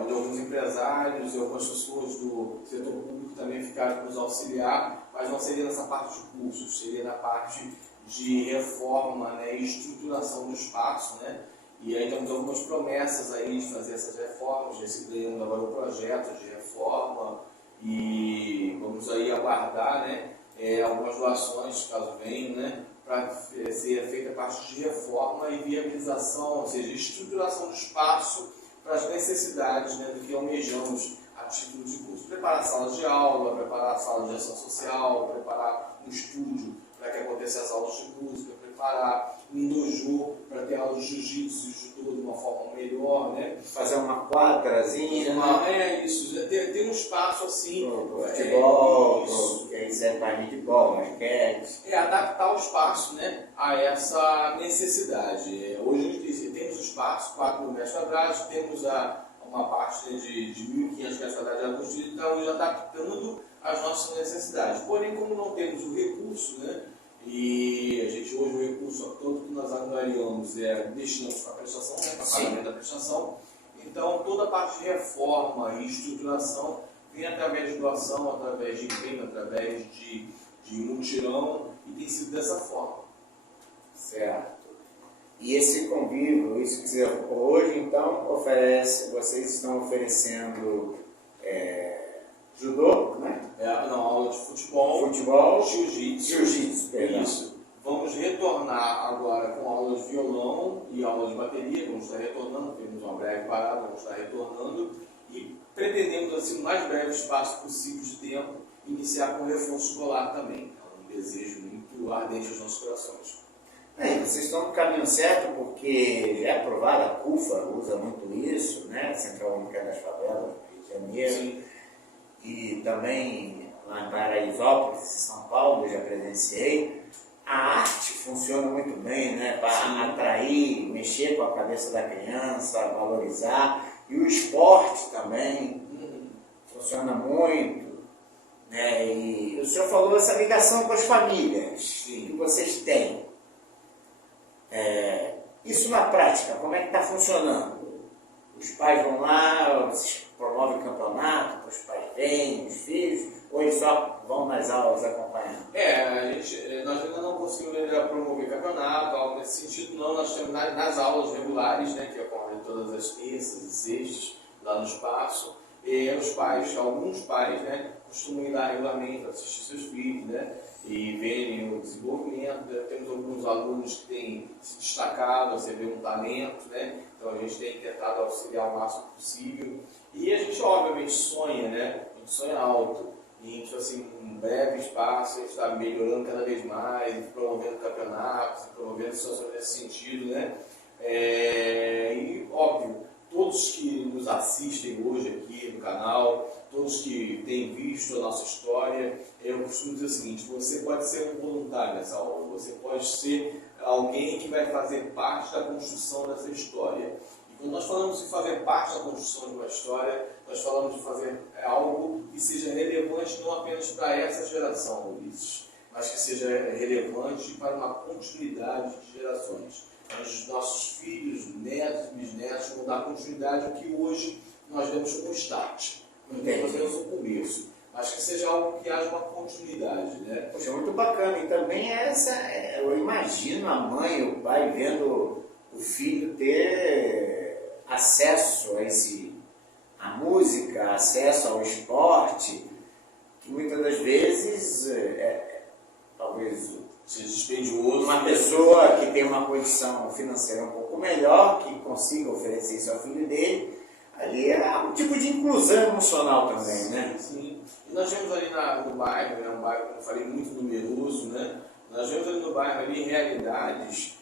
onde alguns empresários e algumas pessoas do setor público também ficaram para nos auxiliar, mas não seria nessa parte de cursos, seria na parte de reforma, né, e estruturação do espaço, né? E aí temos algumas promessas aí de fazer essas reformas, recebendo agora o projeto de reforma e vamos aí aguardar, né, algumas doações, caso venham, né, para ser feita a parte de reforma e viabilização, ou seja, estruturação do espaço para as necessidades, né, do que almejamos a título de curso. Preparar salas de aula, preparar salas de ação social, preparar um estúdio para que aconteçam as aulas de música, preparar um dojo para ter aulas de jiu-jitsu e judô de uma forma melhor, né? Fazer uma quadrazinha. Isso, ter um espaço assim. Futebol, que aí serve para handball, basquete. Adaptar o espaço, né, a essa necessidade. Hoje temos o espaço, 4.000 metros quadrados, temos uma parte, né, de 1.500 metros quadrados de construído, então hoje adaptando às nossas necessidades. Porém, como não temos o recurso, né, e a gente hoje o recurso todo que nós angariamos destinamos para a prestação, né, para pagamento da prestação, então toda a parte de reforma e estruturação vem através de doação, através de empenho, através de mutirão, e tem sido dessa forma. Certo. E esse convívio, isso que você hoje então vocês estão oferecendo judô, né? Aula de futebol, jiu-jitsu, perdão. Isso. Vamos retornar agora com aula de violão e aula de bateria, vamos estar retornando, temos uma breve parada, vamos estar retornando e pretendemos, assim, o mais breve espaço possível de tempo, iniciar com o reforço escolar também. É um desejo muito ardente aos nossos corações. Vocês estão no caminho certo, porque já é aprovado, a CUFA usa muito isso, né? Central Única das Favelas, Rio de Janeiro. Sim. E também lá em Paraisópolis, em São Paulo, eu já presenciei. A arte funciona muito bem, né? Para atrair, mexer com a cabeça da criança, valorizar. E o esporte também funciona muito, né? E o senhor falou essa ligação com as famílias que vocês têm. Isso na prática, como é que está funcionando? Os pais vão lá, vocês promovem campeonato, os pais vêm, os filhos, ou eles só vão nas aulas acompanhando? Nós ainda não conseguimos promover campeonato, algo nesse sentido, não. Nós temos nas aulas regulares, né, que ocorrem todas as terças e sextas, lá no espaço, e alguns pais, né, costumam ir lá regularmente assistir seus filhos, né, e verem o desenvolvimento. Temos alguns alunos que têm se destacado, você vê um talento, né, então a gente tem tentado auxiliar o máximo possível. E a gente, obviamente, sonha, né, a gente sonha alto, em, tipo assim, um breve espaço, a gente está melhorando cada vez mais, promovendo campeonatos, promovendo situações nesse sentido, né, e, óbvio, todos que nos assistem hoje aqui no canal, todos que têm visto a nossa história, eu costumo dizer o seguinte: você pode ser um voluntário nessa obra, você pode ser alguém que vai fazer parte da construção dessa história. E quando nós falamos de fazer parte da construção de uma história, nós falamos de fazer algo que seja relevante não apenas para essa geração, Ulisses, mas que seja relevante para uma continuidade de gerações. Os nossos filhos, netos, bisnetos vão dar continuidade ao que hoje nós vemos como start. Nós temos um começo, mas que seja algo que haja uma continuidade, né? Poxa, muito bacana. E também eu imagino a mãe, o pai vendo o filho ter acesso à música, acesso ao esporte, que muitas das vezes talvez dispendioso. Uma pessoa que tem uma condição financeira um pouco melhor, que consiga oferecer isso ao filho dele, ali é um tipo de inclusão emocional também, né? Sim. E nós vemos ali no bairro, né, um bairro, como eu falei, muito numeroso, né? Nós vemos ali no bairro ali realidades,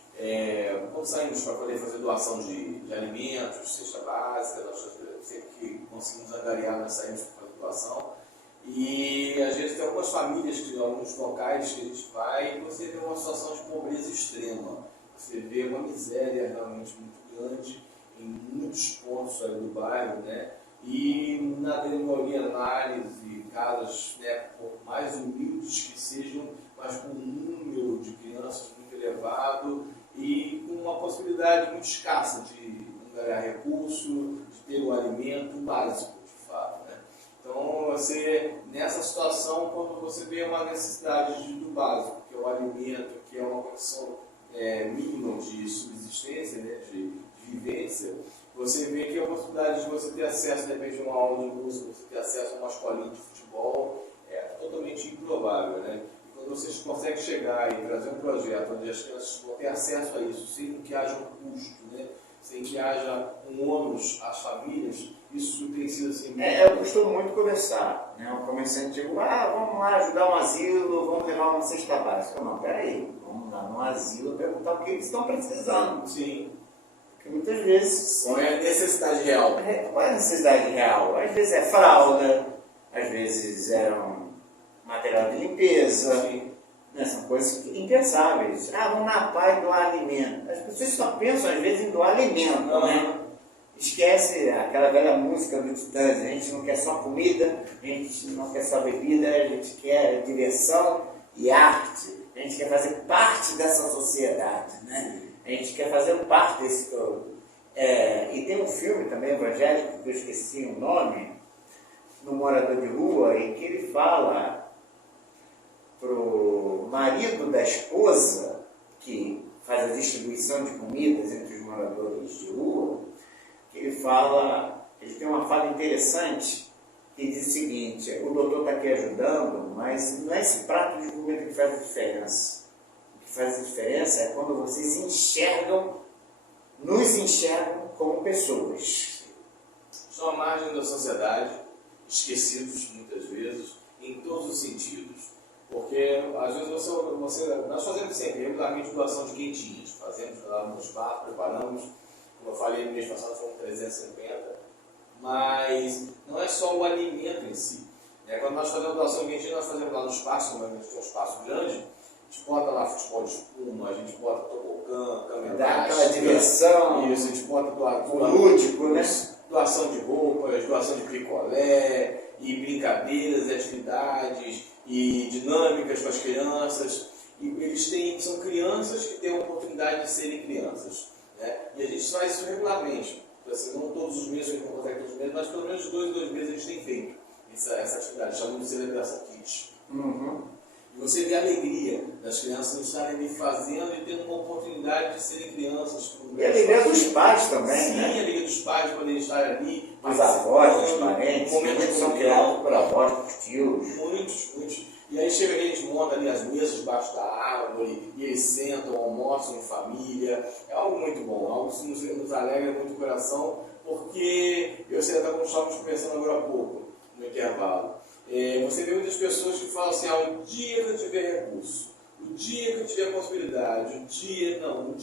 quando saímos para poder fazer doação de alimentos, cesta básica, nós sempre que conseguimos angariar, nós saímos para fazer doação. E às vezes tem algumas famílias, alguns locais que a gente vai, e você vê uma situação de pobreza extrema. Você vê uma miséria realmente muito grande em muitos pontos ali do bairro, né? E na maioria análise, casas, né, por mais humildes que sejam, mas com um número de crianças muito elevado e com uma possibilidade muito escassa de angariar recurso, de ter o alimento básico, de fato, né? Então, você, nessa situação, quando você vê uma necessidade do básico, que é o alimento, que é uma condição mínima de subsistência, né, de vivência, você vê que a oportunidade de você ter acesso, de repente, a uma aula de música, você ter acesso a uma escolinha de futebol, é totalmente improvável, né? E quando vocês conseguem chegar e trazer um projeto onde as crianças vão ter acesso a isso, sem que haja um custo, né? Sem que haja um ônus às famílias, isso tem sido assim... Eu costumo muito conversar, né? Um comerciante digo, vamos lá ajudar um asilo, vamos levar uma cesta básica. Não, peraí, vamos lá no asilo perguntar o que eles estão precisando. Sim. Porque muitas vezes... Qual é a necessidade real? Qual é a necessidade real? Às vezes é fralda, às vezes é um material de limpeza. Sim. Né? São coisas impensáveis. Vamos na paz doar alimento. As pessoas só pensam às vezes em doar alimento, né? Esquece aquela velha música do Titãs, a gente não quer só comida, a gente não quer só bebida, a gente quer diversão e arte. A gente quer fazer parte dessa sociedade, né? A gente quer fazer parte desse todo. E tem um filme também evangélico, que eu esqueci o nome, no Morador de Rua, em que ele fala pro marido da esposa, que faz a distribuição de comidas entre os moradores de rua, que ele tem uma fala interessante, que diz o seguinte: o doutor está aqui ajudando, mas não é esse prato de comida que faz a diferença. O que faz a diferença é quando vocês nos enxergam como pessoas. Estão à margem da sociedade, esquecidos muitas vezes, em todos os sentidos. Porque às vezes nós fazemos sempre regularmente doação de quentinhas, fazemos lá no espaço, preparamos, como eu falei no mês passado foram 350, mas não é só o alimento em si. Quando nós fazemos doação de quentinha, nós fazemos lá no espaço, como a gente tem um espaço grande, a gente bota lá futebol de espuma, a gente bota tobogã, cama dá aquela diversão, isso, a gente bota lúdico, né? Doação de roupas, doação de picolé, e brincadeiras, e atividades, e dinâmicas com as crianças. E eles são crianças que têm a oportunidade de serem crianças, né? E a gente faz isso regularmente. Assim, não todos os meses, a gente não consegue todos os meses, mas pelo menos 2 meses a gente tem feito essa atividade, chamamos de Celebração Kids. E você vê a alegria das crianças estarem ali fazendo e tendo uma oportunidade de serem crianças. E a alegria dos pais também, sim, né? Sim, a alegria dos pais poderem estar ali. Os avós, os parentes, momentos que são criados por avós, por tios. Muitos. E aí chega, a gente monta ali as mesas debaixo da árvore, e eles sentam, almoçam em família. É algo muito bom, algo que nos alegra muito o coração, porque eu sei até como estávamos conversando agora há pouco, no intervalo. Você vê muitas pessoas que falam assim: o dia que eu tiver recurso, o dia que eu tiver possibilidade, o dia não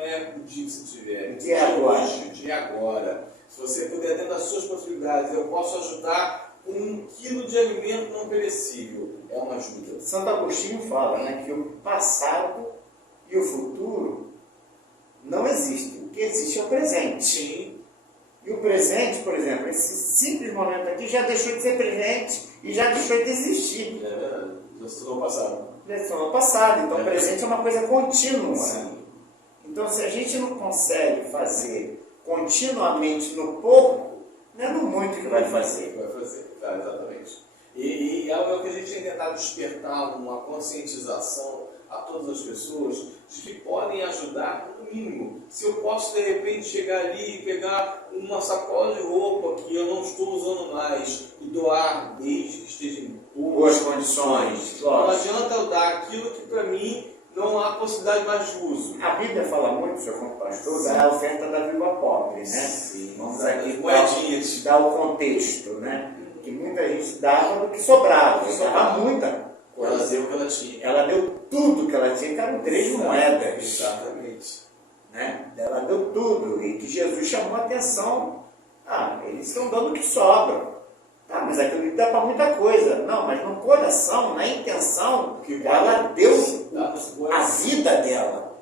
é o dia que você tiver, o dia é hoje, o dia é agora. Se você puder, dentro das suas possibilidades, eu posso ajudar com 1 quilo de alimento não perecível, é uma ajuda. Santo Agostinho fala, né, que o passado e o futuro não existem, o que existe é o presente. Sim. E o presente, por exemplo, esse simples momento aqui já deixou de ser presente e já deixou de existir. É verdade, já se tornou passado. Já se tornou passado, então o presente é uma coisa contínua. Sim. Então se a gente não consegue fazer continuamente no pouco, não é no muito que vai fazer. Tá, exatamente. E é o que a gente tem tentado despertar uma conscientização a todas as pessoas de que podem ajudar no mínimo. Se eu posso de repente chegar ali e pegar uma sacola de roupa que eu não estou usando mais e doar desde que esteja em boas condições. Não adianta eu dar aquilo que para mim não há possibilidade mais de uso. A Bíblia fala muito, senhor como pastor, da oferta da viúva pobre, né? Sim. Vamos aqui dar o contexto, né? Que muita gente dava do que sobrava, dava muita coisa. Ela deu o que ela tinha. Ela deu tudo que ela tinha, que eram 3 moedas. Exatamente. Né? Ela deu tudo, e que Jesus chamou a atenção. Eles estão dando o que sobra. Mas aquilo dá para muita coisa. Não, mas no coração, na intenção, ela deu a vida dela.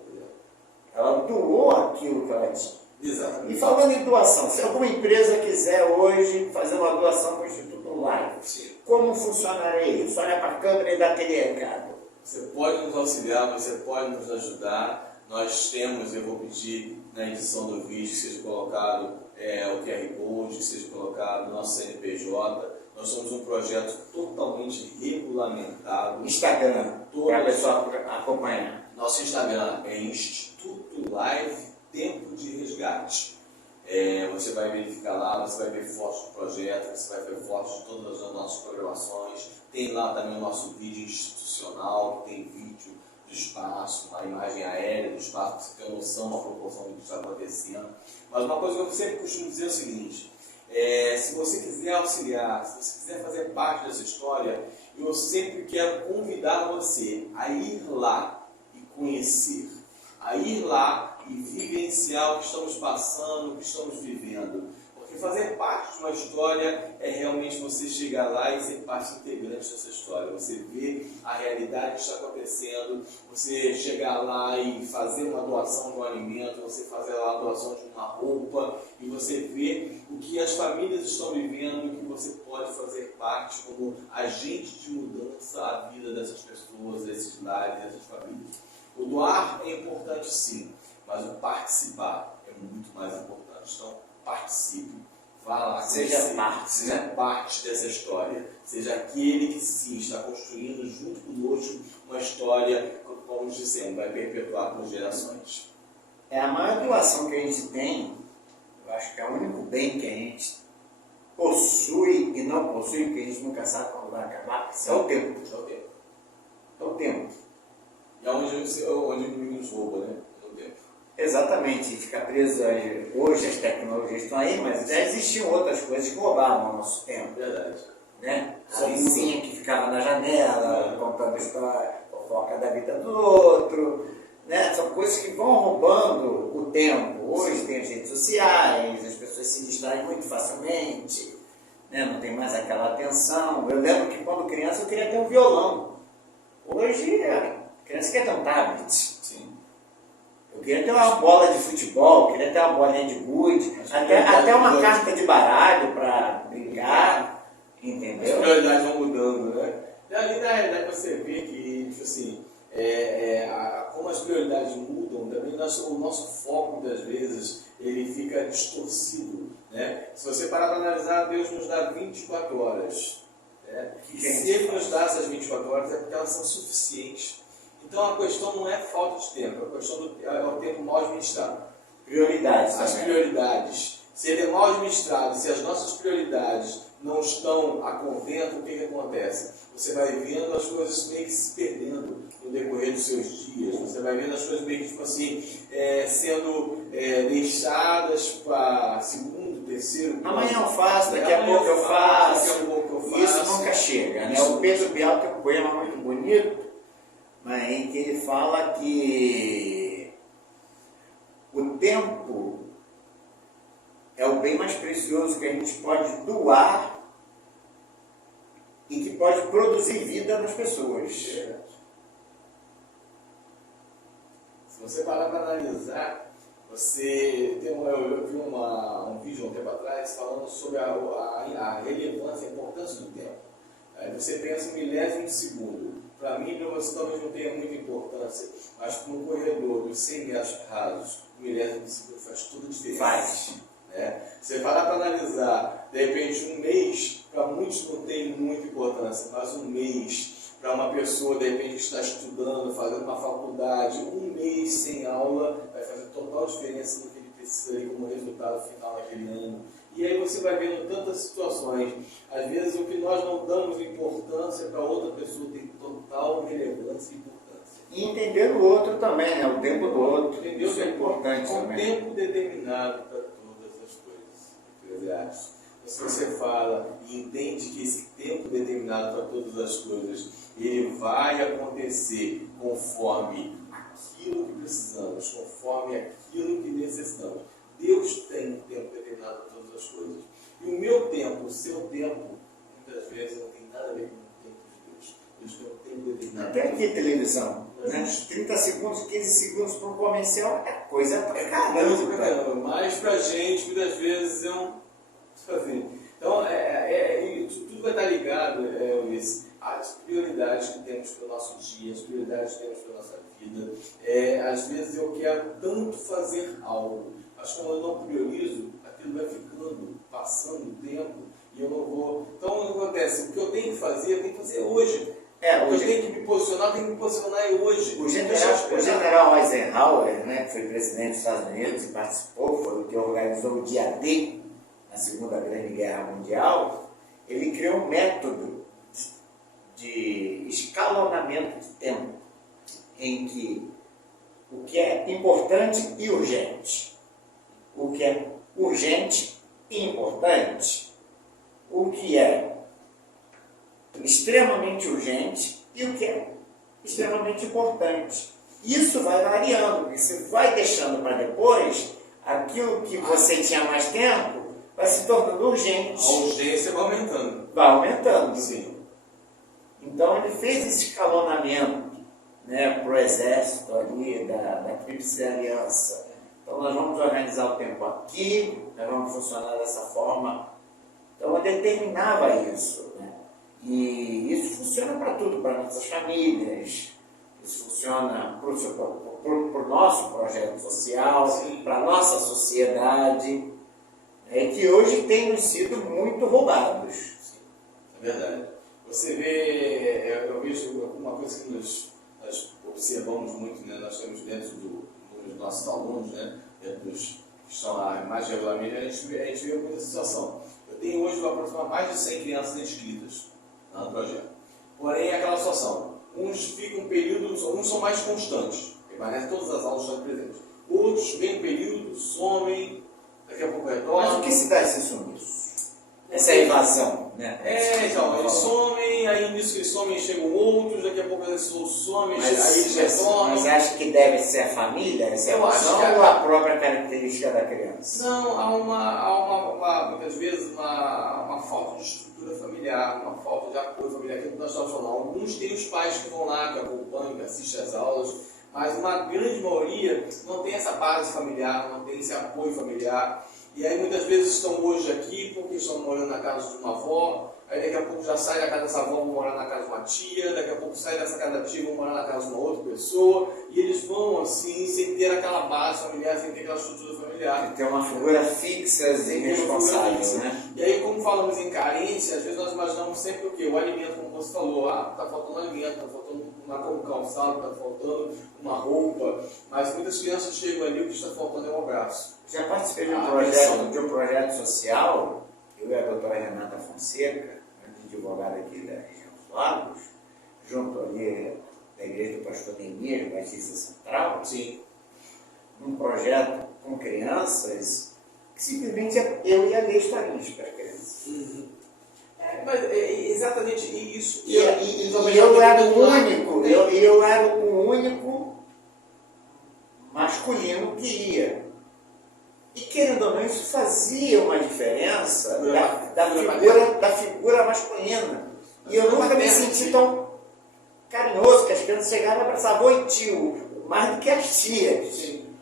Ela doou aquilo que ela tinha. Exatamente. E falando em doação, se alguma empresa quiser hoje fazer uma doação para o Instituto Life, como funcionaria isso? Olha para a câmera e dá aquele recado. Você pode nos auxiliar, você pode nos ajudar. Nós temos, eu vou pedir na edição do vídeo que seja colocado o QR Code que seja colocado, nosso CNPJ. Nós somos um projeto totalmente regulamentado. Instagram, para a pessoa acompanhar. Nosso Instagram é Instituto Live Tempo de Resgate. Você vai verificar lá, você vai ver fotos do projeto, você vai ver fotos de todas as nossas programações. Tem lá também o nosso vídeo institucional, que tem vídeo do espaço, uma imagem aérea do espaço, para você ter noção da proporção do que está acontecendo. Mas uma coisa que eu sempre costumo dizer é o seguinte: se você quiser auxiliar, se você quiser fazer parte dessa história, eu sempre quero convidar você a ir lá e conhecer, a ir lá e vivenciar o que estamos passando, o que estamos vivendo. Porque fazer parte de uma história é realmente você chegar lá e ser parte integrante dessa história. Você ver a realidade que está acontecendo, você chegar lá e fazer uma doação de um alimento, você fazer lá a doação de uma roupa, e você ver o que as famílias estão vivendo e que você pode fazer parte como agente de mudança à vida dessas pessoas, desses lares, dessas famílias. O doar é importante sim, mas o participar é muito mais importante. Então, participe, vá lá, seja parte dessa história, seja aquele que sim está construindo junto conosco uma história, como dissemos, vai perpetuar por gerações. A maior doação que a gente tem, eu acho que é o único bem que a gente possui e não possui, porque a gente nunca sabe quando vai acabar, é o tempo. É o tempo. E onde o inimigo nos rouba, né? É o tempo. Exatamente, fica preso hoje, as tecnologias estão aí, mas já existiam outras coisas que roubavam o nosso tempo. Verdade. Né? A vizinha que ficava na janela, contando história, fofoca da vida do outro, né? São coisas que vão roubando o tempo. Hoje tem as redes sociais, as pessoas se distraem muito facilmente, né? Não tem mais aquela atenção. Eu lembro que quando criança eu queria ter um violão. Hoje a criança quer ter um tablet. Sim. Eu queria ter uma bola de futebol, queria ter uma bolinha de gude, até uma carta de baralho para brincar, entendeu? As prioridades vão mudando, né? Ali na realidade você vê que, tipo assim, como as prioridades mudam, também o nosso foco, muitas vezes, ele fica distorcido, né? Se você parar para analisar, Deus nos dá 24 horas. Né? E se Ele nos dá essas 24 horas, é porque elas são suficientes. Então a questão não é falta de tempo, a questão é o tempo mal administrado. Prioridades. As prioridades. Se ele é mal administrado, se as nossas prioridades não estão a contento, o que acontece? Você vai vendo as coisas meio que se perdendo no decorrer dos seus dias. Você vai vendo as coisas meio que, tipo assim, sendo deixadas para segundo, terceiro... Amanhã eu faço, daqui a pouco eu faço. Isso nunca chega, né? O Pedro Bial tem um poema muito bonito, mas em que ele fala que o tempo é o bem mais precioso que a gente pode doar e que pode produzir vida nas pessoas. Se você parar para analisar, eu vi um vídeo um tempo atrás falando sobre a relevância, a importância do tempo. Aí você pensa em milésimo de segundo. Para mim, para você talvez não tenha muita importância, mas para um corredor dos 100 metros rasos, um milésimo de segundo faz toda a diferença. Faz. Né? Você parar para analisar, de repente um mês, para muitos não tem muita importância, mas um mês, para uma pessoa de repente que está estudando, fazendo uma faculdade, um mês sem aula vai fazer total diferença no que ele precisa ali como resultado final naquele ano. E aí você vai vendo tantas situações, às vezes o que nós não damos importância para outra pessoa tem total relevância e importância. E entender o outro também, né? O tempo do outro. Entendeu? Isso é importante também. Um tempo determinado para todas as coisas eclesiásticas. Se você fala e entende que esse tempo determinado para todas as coisas, ele vai acontecer conforme aquilo que precisamos, conforme aquilo que necessitamos. Deus tem um tempo determinado para todas as coisas. E o meu tempo, o seu tempo, muitas vezes não tem nada a ver com o tempo de Deus. Deus tem um tempo determinado. Até aqui televisão, né? 30 segundos, 15 segundos para um comercial é coisa pra caramba. Mas pra gente, muitas vezes, é um... Então, tudo vai estar ligado, Luiz, às prioridades que temos para o nosso dia, as prioridades que temos para a nossa vida. Às vezes eu quero tanto fazer algo, mas como eu não priorizo, aquilo vai ficando, passando o tempo, e eu não vou... Então, o que acontece? O que eu tenho que fazer, eu tenho que fazer hoje. O que eu tenho que me posicionar, eu tenho que me posicionar hoje. O general Eisenhower, né, que foi presidente dos Estados Unidos e participou, foi o que organizou o dia D, na Segunda Grande Guerra Mundial, ele criou um método de escalonamento de tempo, em que o que é importante e urgente, o que é urgente e importante, o que é extremamente urgente e o que é extremamente importante. Isso vai variando, porque você vai deixando para depois, aquilo que você tinha mais tempo vai se tornando urgente. A urgência vai aumentando. Vai aumentando. Sim. Então ele fez esse escalonamento, né, para o exército ali da Tríplice Aliança. Então nós vamos organizar o tempo aqui, nós vamos funcionar dessa forma. Então ele determinava isso, né? E isso funciona para tudo, para nossas famílias, isso funciona para o nosso projeto social, para a nossa sociedade, que hoje tem nos sido muito roubados. Sim, é verdade. Você vê, eu vejo uma coisa que nós observamos muito, né? Nós temos dentro dos nossos alunos, né? Dentro dos que estão lá mais regularmente, a gente vê muita situação. Eu tenho hoje aproximadamente mais de 100 crianças inscritas no projeto. Porém, é aquela situação. Uns ficam períodos, uns são mais constantes, permanecem todas as aulas estão presentes. Outros vêm períodos, somem, daqui a pouco retornam. Mas o que se dá esse sumiço? Essa evasão, né? Então, eles somem, aí nisso que eles somem chegam outros, daqui a pouco eles somem, aí eles retornam. Mas acha que deve ser a família, essa evasão, ou a própria característica da criança? Não, há muitas vezes uma falta de estrutura familiar, uma falta de apoio familiar, que nós estamos falando. Alguns têm os pais que vão lá, que acompanham, que assistem às aulas, mas uma grande maioria não tem essa base familiar, não tem esse apoio familiar. E aí muitas vezes estão hoje aqui porque estão morando na casa de uma avó, aí daqui a pouco já sai da casa dessa avó, vão morar na casa de uma tia, daqui a pouco sai dessa casa da tia, vão morar na casa de uma outra pessoa, e eles vão assim, sem ter aquela base familiar, sem ter aquela estrutura familiar. Tem que ter uma figura fixa e responsável, né? E aí, como falamos em carência, às vezes nós imaginamos sempre o quê? O alimento, como você falou, está faltando alimento, está faltando um calçado, está faltando uma roupa, mas muitas crianças chegam ali, o que está faltando é um abraço. Já participei de um projeto social, eu e a doutora Renata Fonseca, advogada aqui da região dos Lagos, junto ali da igreja do pastor Neymir, Batista Central, um projeto com crianças que simplesmente eu ia ler historinhas para as crianças. Mas é exatamente isso. E eu era o único masculino que ia. E querendo ou não, isso fazia uma diferença da figura masculina. E eu nunca me senti tão carinhoso que as crianças chegavam e abraçavam oi tio, mais do que as tias. Sim.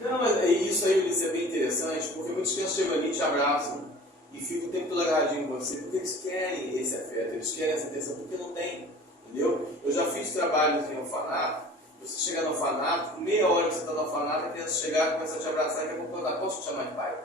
Não, mas isso aí, Ulisses, é bem interessante, porque muitas crianças chegam ali e te abraçam e ficam o tempo todo agarradinho com você, porque eles querem esse afeto, eles querem essa atenção, porque não tem, entendeu? Eu já fiz trabalhos em orfanato. Você chega no orfanato, com meia hora que você está no orfanato, a criança chegar e começa a te abraçar e quer perguntar, posso te chamar de pai?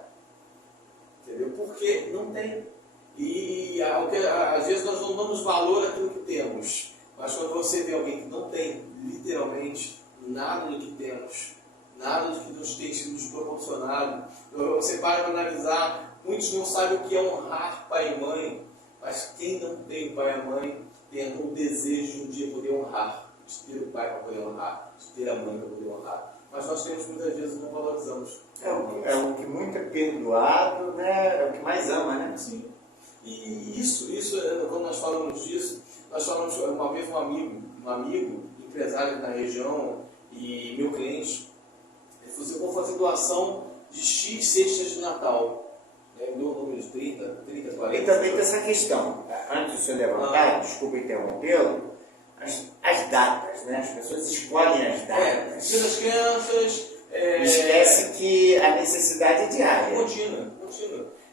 Entendeu? Porque não tem. E às vezes nós não damos valor àquilo que temos. Mas quando você vê alguém que não tem, literalmente, nada do que temos, nada do que nos tem sido nos proporcionado, você para analisar, muitos não sabem o que é honrar pai e mãe, mas quem não tem o pai e a mãe tem o desejo de um dia poder honrar. De ter o pai para poder honrar, de ter a mãe para poder honrar. Mas nós temos muitas vezes não valorizamos. É o que muito é perdoado, né? É o que mais ama, né? Sim. E isso, quando nós falamos disso, nós falamos uma vez um amigo, empresário da região e meu cliente, ele falou assim, eu vou fazer doação de X cestas de Natal. Ele deu o número de 30, 40. E também tem essa questão, antes do senhor levantar, desculpa interrompê-lo, as datas, né? As pessoas escolhem as datas. Dia das crianças. Esquece que a necessidade é diária. Contínua.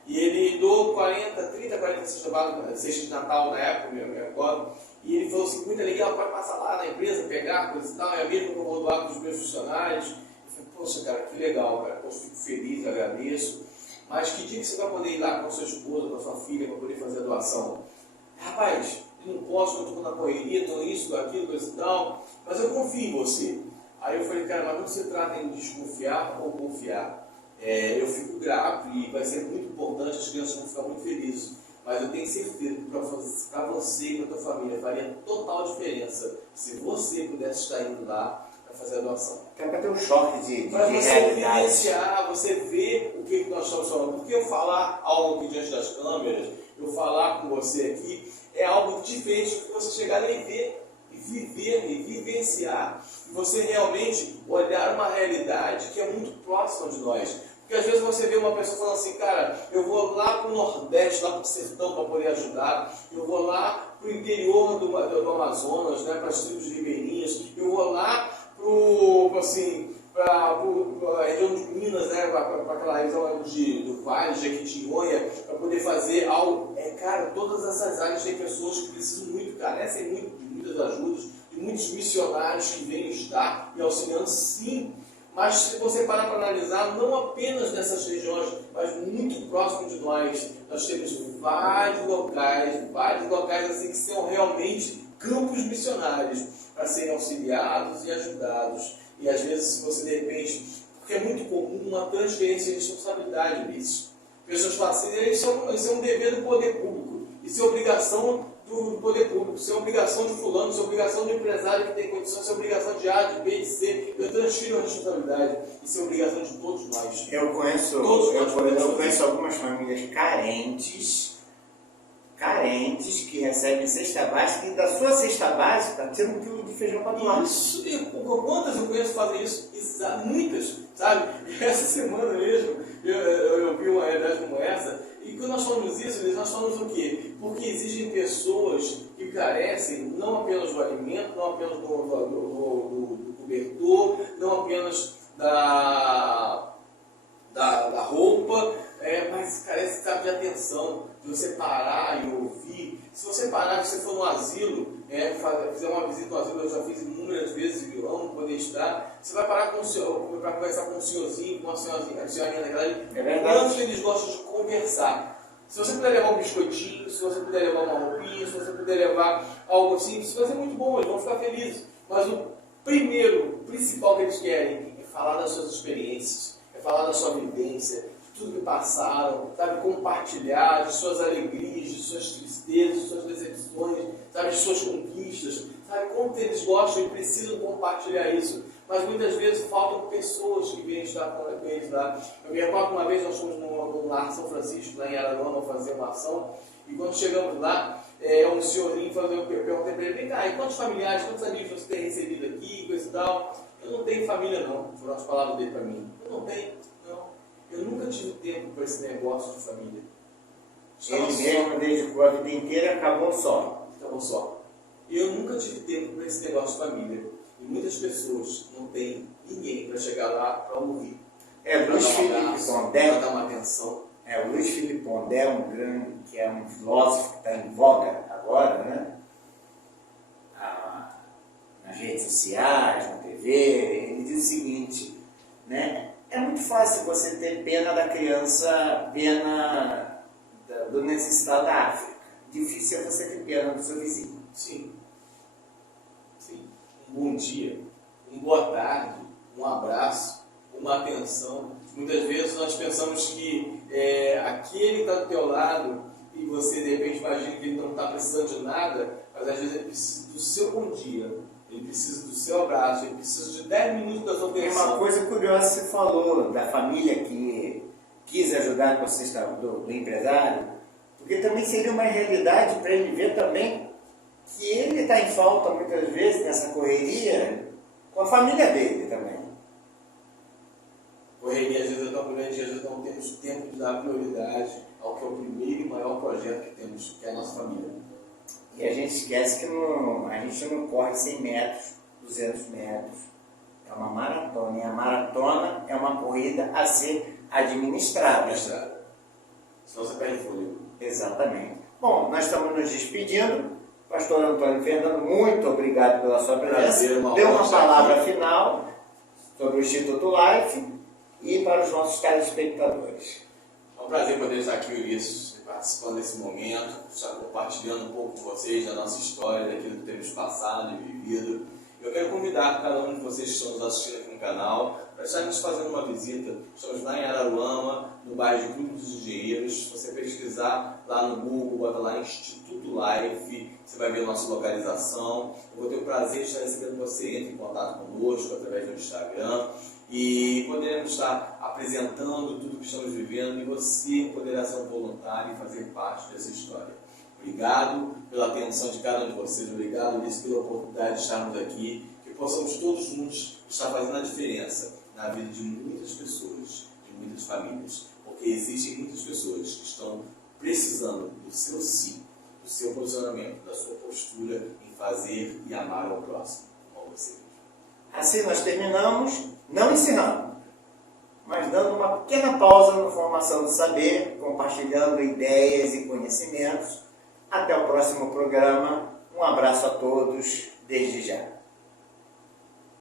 E ele doou 30, 40 cestas de Natal na época, me recordo. E ele falou assim, muito legal, pode passar lá na empresa, pegar coisa e tal. É mesmo que eu vou doar para os meus funcionários. Eu falei, Poxa, cara, que legal, cara. Poxa, fico feliz, agradeço. Mas que dia que você vai poder ir lá com a sua esposa, com a sua filha, para poder fazer a doação? Rapaz, eu não posso, eu estou na correria, estou isso, aquilo, coisa e tal, mas eu confio em você. Aí eu falei, cara, mas não se trata em desconfiar ou confiar. Eu fico grato e vai ser muito importante, as crianças vão ficar muito felizes. Mas eu tenho certeza que para você e para a tua família faria total diferença se você pudesse estar indo lá para fazer a doação. É para ter um choque de para você realidade. vivenciar, você ver o que nós estamos falando. Porque eu falar algo aqui diante das câmeras, eu falar com você aqui, é algo diferente do que você chegar e ver, e viver, e vivenciar. E você realmente olhar uma realidade que é muito próxima de nós. Porque às vezes você vê uma pessoa falando assim, cara, eu vou lá para o Nordeste, lá para o sertão para poder ajudar, eu vou lá para o interior do Amazonas, né, para as tribos ribeirinhas, eu vou lá para a região de Minas, né, para aquela região do Vale, de Jequitinhonha, para poder fazer algo. Cara, todas essas áreas tem pessoas que precisam muito, carecem muito de muitas ajudas, de muitos missionários que vêm estar e auxiliando, sim. Mas se você parar para analisar, não apenas nessas regiões, mas muito próximo de nós temos vários locais assim, que são realmente campos missionários para serem auxiliados e ajudados. E às vezes, se você de repente, porque é muito comum uma transferência de responsabilidade nisso. Pessoas falam assim, isso é um dever do poder público, isso é obrigação do poder público, isso é obrigação de fulano, isso é obrigação do empresário que tem condições, isso é obrigação de A, de B, de C. Eu transfiro a responsabilidade, isso é obrigação de todos nós. Eu conheço algumas famílias carentes que recebem cesta básica e da sua cesta básica tira 1 quilo de feijão para doar. Isso, quantas eu conheço fazem isso? Muitas, sabe? Essa semana mesmo eu vi uma realidade como essa. E quando nós falamos isso, nós falamos o quê? Porque existem pessoas que carecem não apenas do alimento, não apenas do cobertor, não apenas da roupa, mas carece, sabe, de atenção, de você parar e ouvir. Se você parar, se você for no asilo, fizer uma visita no asilo, eu já fiz inúmeras vezes, eu amo poder estar, você vai parar para conversar com um senhorzinho, com a senhorinha daquela ali, quantos eles gostam de conversar. Se você puder levar um biscoitinho, se você puder levar uma roupinha, se você puder levar algo assim, isso vai ser muito bom, eles vão ficar felizes. Mas o principal que eles querem é falar das suas experiências, é falar da sua vivência, de tudo que passaram, sabe, compartilhar de suas alegrias, de suas tristezas, de suas decepções, sabe, de suas conquistas, sabe, quanto eles gostam e precisam compartilhar isso. Mas muitas vezes faltam pessoas que vêm estar com eles lá. Eu me recordo uma vez, nós fomos no Lar São Francisco, lá em Araruama, fazer uma ação, e quando chegamos lá, um senhorzinho eu perguntei para ele, vem cá, e quantos familiares, quantos amigos você tem recebido aqui, coisa e tal? Eu não tenho família não, foram as palavras dele para mim. Eu não tenho, não. Eu nunca tive tempo para esse negócio de família. Ele mesmo dedicou a vida inteira, acabou só. E eu nunca tive tempo para esse negócio de família. E muitas pessoas não têm ninguém para chegar lá para ouvir. Luiz Felipe Pondé, para dar uma atenção. O Luiz Felipe Pondé, que é um filósofo que está em voga agora, né? Nas redes sociais, na TV, ele diz o seguinte, né? É muito fácil você ter pena da criança, pena do necessitado da África. Difícil é você ter pena do seu vizinho. Sim. Um bom dia, uma boa tarde, um abraço, uma atenção. Muitas vezes nós pensamos que aquele está do teu lado e você de repente imagina que ele não está precisando de nada, mas às vezes ele precisa do seu bom dia, ele precisa do seu abraço, ele precisa de 10 minutos da sua atenção. Tem uma coisa curiosa que você falou da família que quis ajudar com a cesta do empresário, porque também seria uma realidade para ele ver também que ele está em falta muitas vezes nessa correria com a família dele também. Correria às vezes é tão grande, às vezes não temos tempo de dar prioridade ao que é o primeiro e maior projeto que temos, que é a nossa família. E a gente esquece que a gente não corre 100 metros, 200 metros. É uma maratona, e a maratona é uma corrida a ser administrada. Senão você perde fôlego. Exatamente. Bom, nós estamos nos despedindo. Pastor Antônio Fernando, muito obrigado pela sua presença. Dê uma palavra final. sobre o Instituto Life e para os nossos telespectadores. É um prazer poder estar aqui, Ulisses, participando desse momento, estar compartilhando um pouco com vocês da nossa história, daquilo que temos passado e vivido. Eu quero convidar cada um de vocês que estão nos assistindo aqui no canal para estarmos fazendo uma visita. Estamos lá em Araruama, no bairro de Clube dos Engenheiros. Se você pesquisar lá no Google, bota lá Instituto Life, você vai ver a nossa localização. Eu vou ter o prazer de estar recebendo você, entre em contato conosco através do Instagram e poderemos estar apresentando tudo que estamos vivendo e você poderá ser um voluntário e fazer parte dessa história. Obrigado pela atenção de cada um de vocês, obrigado, Ulisses, pela oportunidade de estarmos aqui, que possamos todos juntos estar fazendo a diferença na vida de muitas pessoas, de muitas famílias, porque existem muitas pessoas que estão precisando do seu sim, do seu posicionamento, da sua postura em fazer e amar ao próximo, como você mesmo. Assim nós terminamos, não ensinando, mas dando uma pequena pausa na formação do saber, compartilhando ideias e conhecimentos. Até o próximo programa. Um abraço a todos, desde já.